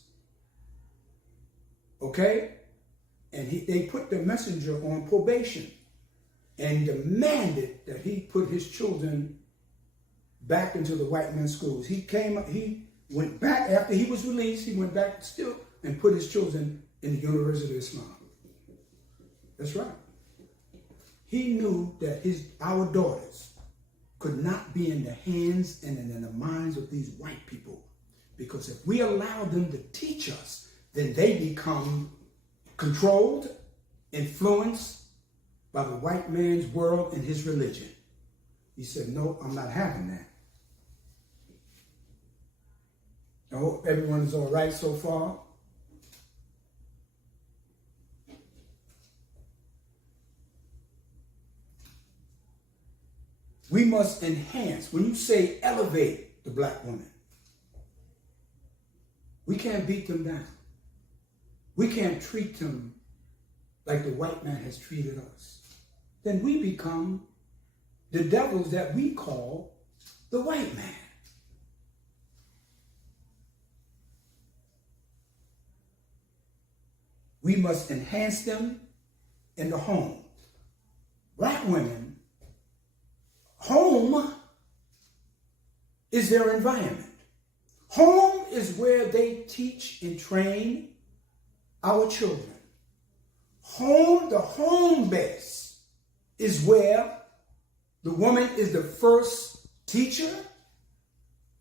Okay? And they put the messenger on probation and demanded that he put his children back into the white man's schools. He went back after he was released. He went back still and put his children in the University of Islam. That's right. He knew that our daughters could not be in the hands and in the minds of these white people, because if we allow them to teach us, then they become controlled, influenced by the white man's world and his religion. He said, no, I'm not having that. I hope everyone is all right so far. We must enhance. When you say elevate the black woman, we can't beat them down. We can't treat them like the white man has treated us. Then we become the devils that we call the white man. We must enhance them in the home. Black women, home is their environment. Home is where they teach and train our children. Home, the home base, is where the woman is the first teacher,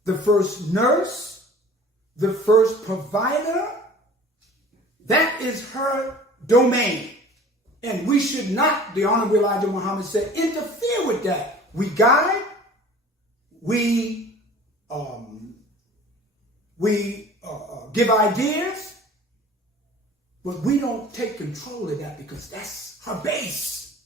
the first nurse, the first provider. That is her domain. And we should not, the Honorable Elijah Muhammad said, interfere with that. We guide, we give ideas, but we don't take control of that, because that's her base.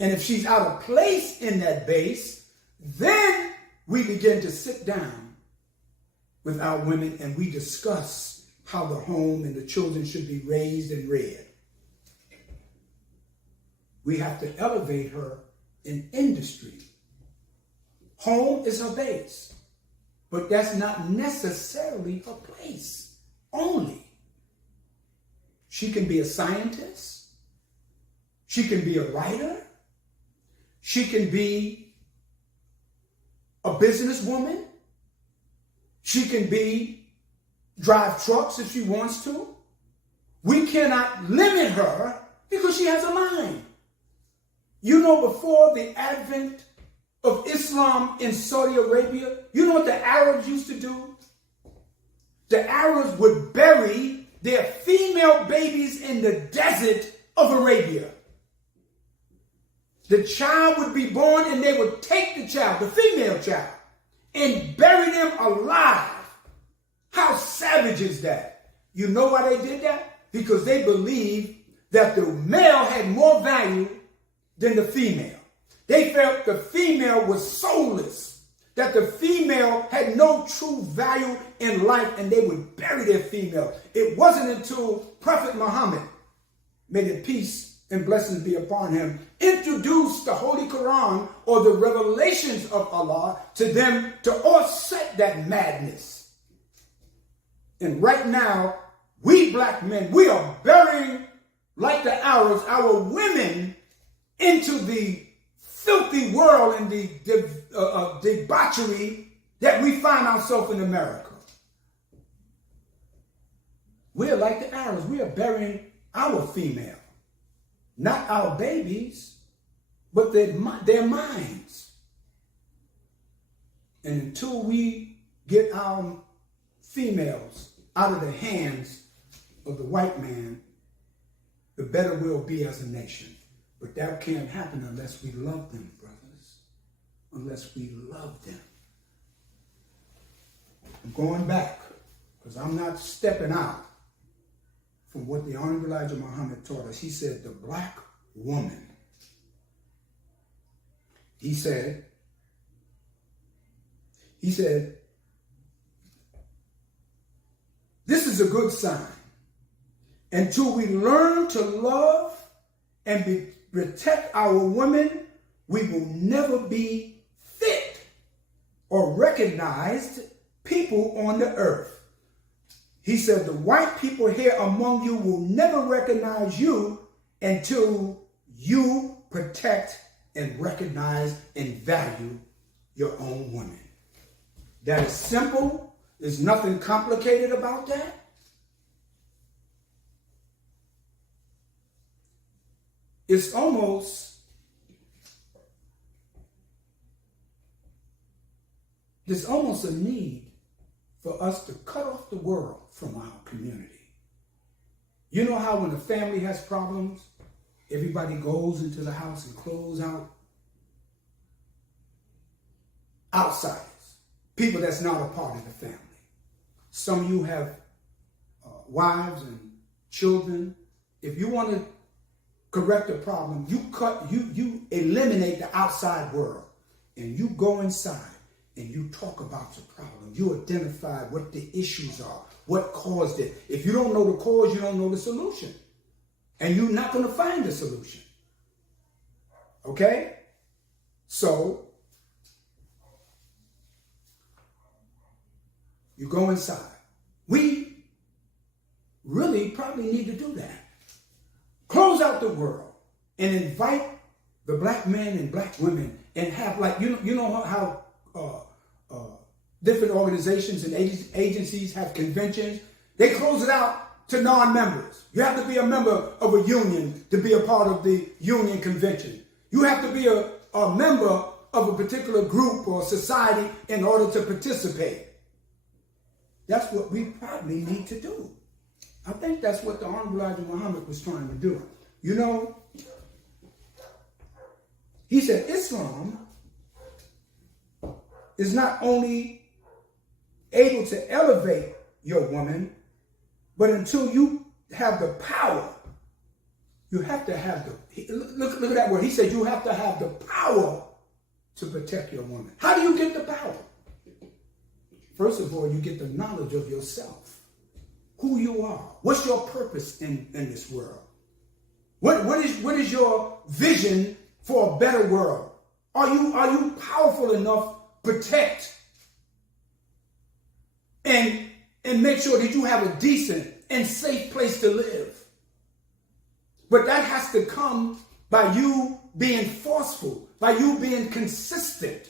And if she's out of place in that base, then we begin to sit down with our women and we discuss how the home and the children should be raised and reared. We have to elevate her in industry. Home is her base, but that's not necessarily her place only. She can be a scientist. She can be a writer. She can be a businesswoman. She can drive trucks if she wants to. We cannot limit her because she has a mind. You know, before the advent of Islam in Saudi Arabia, you know what the Arabs used to do? The Arabs would bury their female babies in the desert of Arabia. The child would be born and they would take the child, the female child, and bury them alive. How savage is that? You know why they did that? Because they believed that the male had more value than the female. They felt the female was soulless. that the female had no true value in life and they would bury their female. It wasn't until Prophet Muhammad, may the peace and blessings be upon him, introduced the Holy Quran or the revelations of Allah to them to offset that madness. And right now, we black men, we are burying, like the Arabs, our women into the filthy world and the debauchery that we find ourselves in America. We're like the Arabs. We are burying our female. Not our babies, but their minds. And until we get our females out of the hands of the white man, the better we'll be as a nation. But that can't happen unless we love them, brothers. Unless we love them. I'm going back, because I'm not stepping out from what the Hon Elijah Muhammad taught us. He said, the black woman. He said, this is a good sign. Until we learn to love and protect our women, we will never be fit or recognized people on the earth. He said, the white people here among you will never recognize you until you protect and recognize and value your own women. That is simple. There's nothing complicated about that. It's almost, there's almost a need for us to cut off the world from our community. You know how when a family has problems, everybody goes into the house and close out outsiders, people that's not a part of the family. Some of you have wives and children. If you want to correct a problem, you eliminate the outside world and you go inside and you talk about the problem. You identify what the issues are, what caused it. If you don't know the cause, you don't know the solution. And you're not going to find the solution. Okay? So, you go inside. We really probably need to do that. Close out the world and invite the black men and black women and have, like, you know how different organizations and agencies have conventions. They close it out to non-members. You have to be a member of a union to be a part of the union convention. You have to be a member of a particular group or society in order to participate. That's what we probably need to do. I think that's what the Hon Elijah Muhammad was trying to do. You know, he said Islam is not only able to elevate your woman, but until you have the power, you have to have the, look at that word. He said you have to have the power to protect your woman. How do you get the power? First of all, you get the knowledge of yourself, who you are. What's your purpose in this world? What is your vision for a better world? Are you powerful enough to protect and make sure that you have a decent and safe place to live? But that has to come by you being forceful, by you being consistent.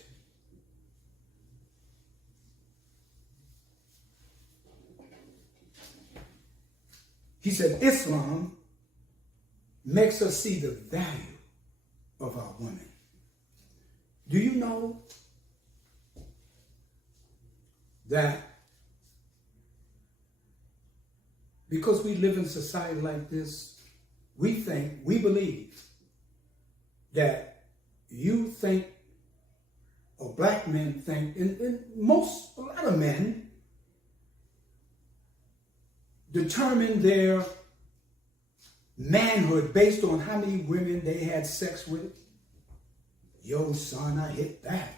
He said Islam makes us see the value of our women. Do you know that because we live in society like this, we believe that you think, or black men think, and a lot of men determine their manhood based on how many women they had sex with. Yo, son, I hit that.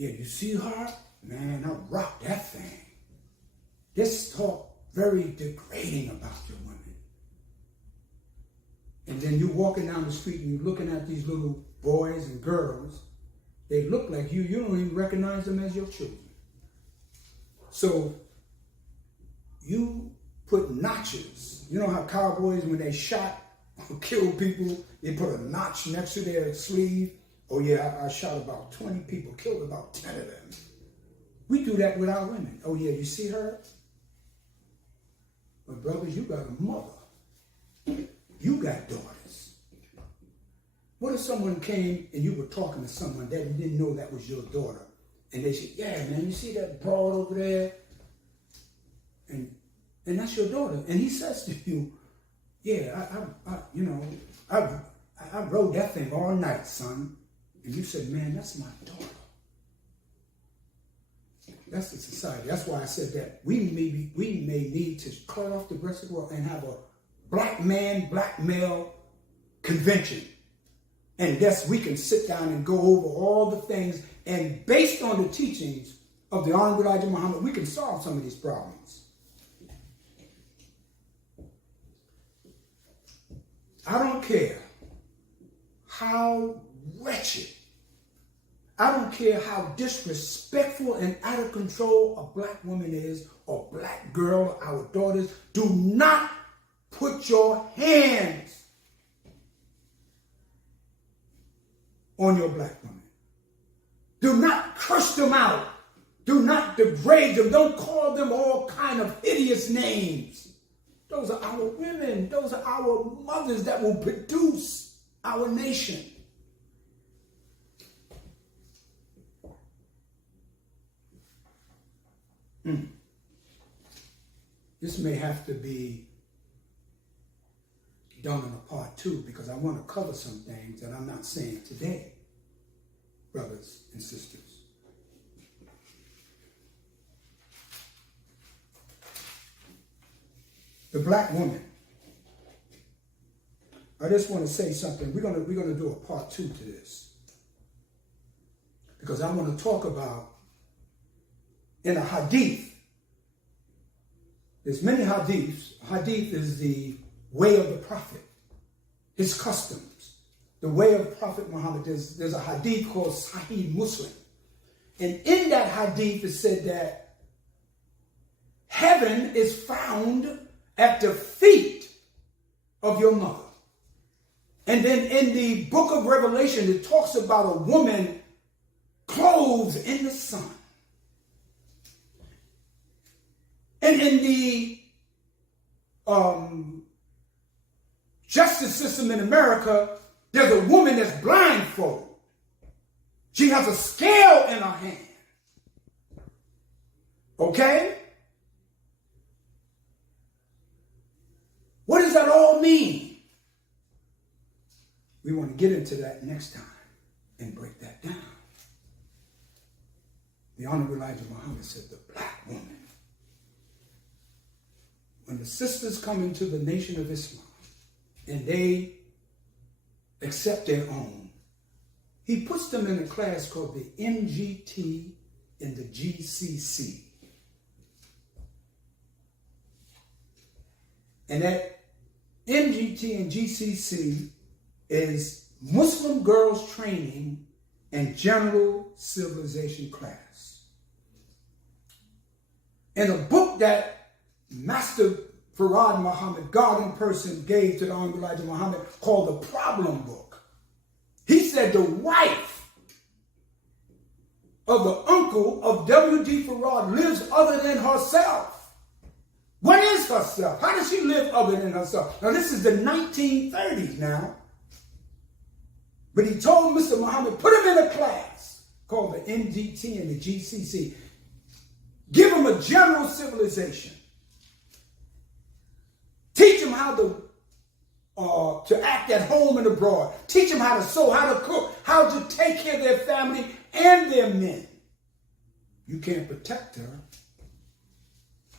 Yeah, you see her? Man, I rock that thing. This talk very degrading about your women. And then you're walking down the street and you're looking at these little boys and girls. They look like you. You don't even recognize them as your children. So you put notches. You know how cowboys, when they shot or killed people, they put a notch next to their sleeve? Oh yeah, I shot about 20 people, killed about 10 of them. We do that with our women. Oh yeah, you see her? But brothers, you got a mother. You got daughters. What if someone came and you were talking to someone that you didn't know that was your daughter? And they said, yeah, man, you see that broad over there? And that's your daughter. And he says to you, yeah, I rode that thing all night, son. And you said, man, that's my daughter. That's the society. That's why I said that we may need to cut off the rest of the world and have a black man, black male convention. And thus we can sit down and go over all the things. And based on the teachings of the Hon Elijah Muhammad, we can solve some of these problems. I don't care how wretched, I don't care how disrespectful and out of control a black woman is, or black girl, or our daughters. Do not put your hands on your black woman. Do not curse them out. Do not degrade them. Don't call them all kind of hideous names. Those are our women. Those are our mothers that will produce our nation. This may have to be done in a part 2 because I want to cover some things that I'm not saying today, brothers and sisters. The black woman. I just want to say something. We're gonna do a part 2 to this because I want to talk about in a hadith. There's many hadiths. Hadith is the way of the prophet, his customs, the way of Prophet Muhammad. There's a hadith called Sahih Muslim, and in that hadith it said that heaven is found at the feet of your mother. And then in the book of Revelation, it talks about a woman clothed in the sun. And in the justice system in America, there's a woman that's blindfolded. She has a scale in her hand. Okay? What does that all mean? We want to get into that next time and break that down. The Hon Elijah Muhammad said the black woman. When the sisters come into the nation of Islam and they accept their own, he puts them in a class called the MGT and the GCC. And that MGT and GCC is Muslim Girls Training and General Civilization Class. And a book that Master Farad Muhammad, God in person, gave to the Hon Elijah Muhammad called the Problem Book. He said the wife of the uncle of W.D. Farad lives other than herself. What is herself? How does she live other than herself? Now this is the 1930s now. But he told Mr. Muhammad, put him in a class called the MGT and the GCC. Give him a general civilization. Teach them how to act at home and abroad. Teach them how to sew, how to cook, how to take care of their family and their men. You can't protect her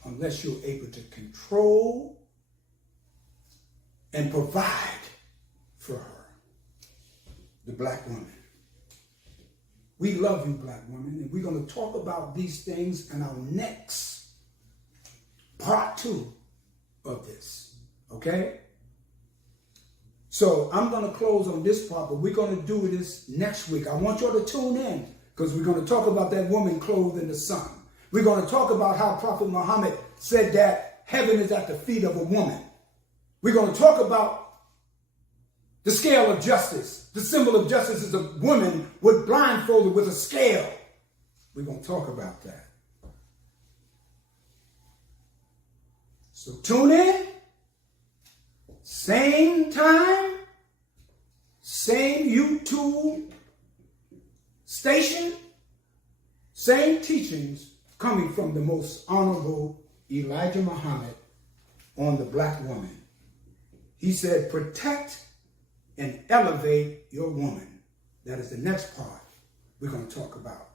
unless you're able to control and provide for her, the black woman. We love you, black women, and we're going to talk about these things in our next part 2 of this, okay? So I'm going to close on this part, but we're going to do this next week. I want y'all to tune in because we're going to talk about that woman clothed in the sun. We're going to talk about how Prophet Muhammad said that heaven is at the feet of a woman. We're going to talk about the scale of justice. The symbol of justice is a woman with blindfolded with a scale. We're going to talk about that. So tune in. Same time, same YouTube station, same teachings coming from the most honorable Elijah Muhammad on the black woman. He said, protect and elevate your woman. That is the next part we're going to talk about.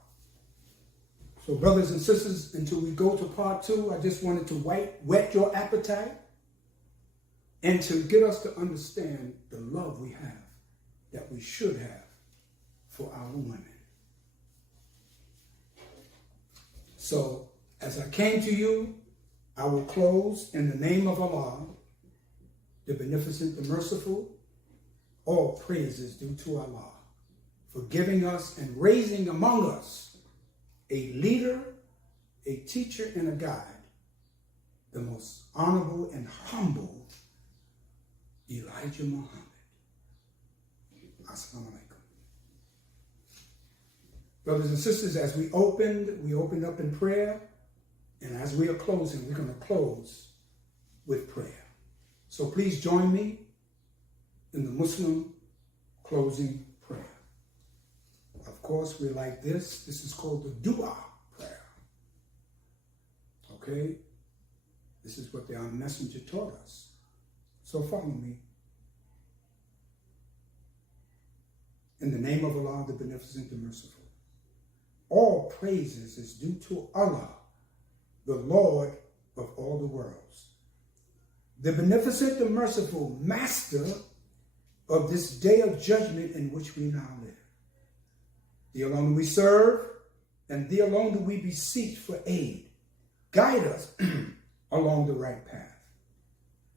So brothers and sisters, until we go to part 2, I just wanted to whet your appetite and to get us to understand the love we have, that we should have for our women. So as I came to you, I will close in the name of Allah, the beneficent, the merciful. All praises due to Allah for giving us and raising among us a leader, a teacher, and a guide, the most honorable and humble Elijah Muhammad. Assalamu alaikum. Brothers and sisters, as we opened up in prayer, and as we are closing, we're going to close with prayer. So please join me in the Muslim closing prayer. Of course, we're like this. This is called the dua prayer. Okay? This is what the messenger taught us. So follow me. In the name of Allah, the beneficent, the merciful. All praises is due to Allah, the Lord of all the worlds. The beneficent, the merciful, master of this day of judgment in which we now live. Thee alone do we serve, and thee alone do we beseech for aid. Guide us along the right path.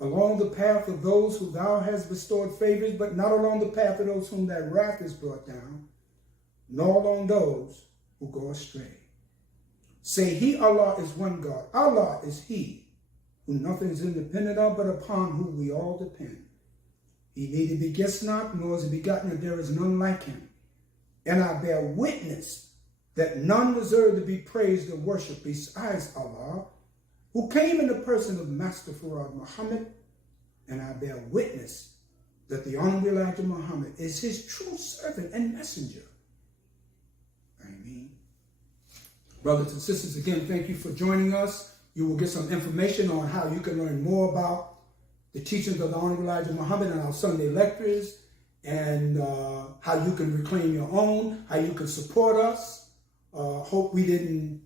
Along the path of those who thou hast bestowed favors, but not along the path of those whom thy wrath is brought down, nor along those who go astray. Say, He, Allah, is one God. Allah is He, who nothing is independent of, but upon whom we all depend. He neither begets not, nor is begotten, and there is none like him. And I bear witness that none deserve to be praised or worshipped besides Allah, who came in the person of Master Farad Muhammad, and I bear witness that the Honorable Elijah Muhammad is his true servant and messenger. Ameen. Brothers and sisters, again, thank you for joining us. You will get some information on how you can learn more about the teachings of the Honorable Elijah Muhammad in our Sunday lectures, and how you can reclaim your own, how you can support us. Hope we didn't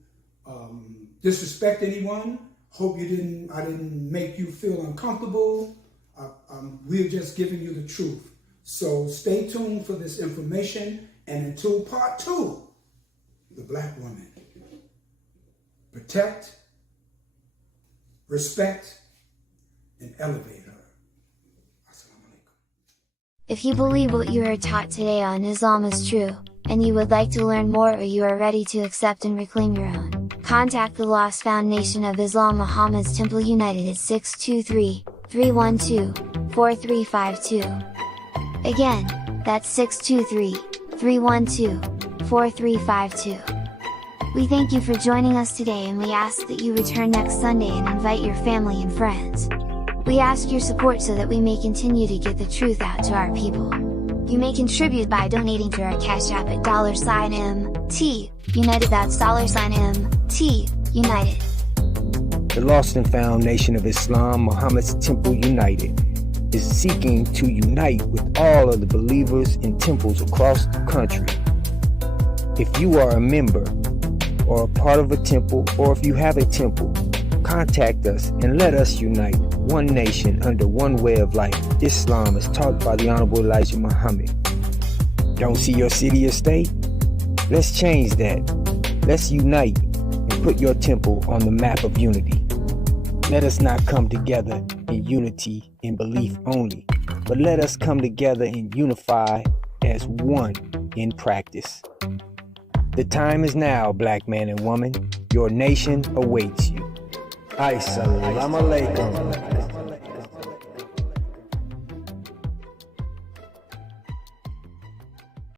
disrespect anyone. Hope I didn't make you feel uncomfortable. We're just giving you the truth. So stay tuned for this information. And until part 2, the black woman. Protect, respect, and elevate her. Assalamu alaikum. If you believe what you are taught today on Islam is true, and you would like to learn more, or you are ready to accept and reclaim your own, contact the Lost Found Nation of Islam Muhammad's Temple United at 623-312-4352. Again, that's 623-312-4352. We thank you for joining us today, and we ask that you return next Sunday and invite your family and friends. We ask your support so that we may continue to get the truth out to our people. You may contribute by donating to our Cash App at $MT United. That's $MT United. The Lost and Found Nation of Islam, Muhammad's Temple United, is seeking to unite with all of the believers in temples across the country. If you are a member or a part of a temple, or if you have a temple, contact us and let us unite one nation under one way of life, Islam as taught by the Honorable Elijah Muhammad. Don't see your city or state? Let's change that. Let's unite and put your temple on the map of unity. Let us not come together in unity in belief only, but let us come together and unify as one in practice. The time is now, black man and woman. Your nation awaits you. Assalamu alaikum.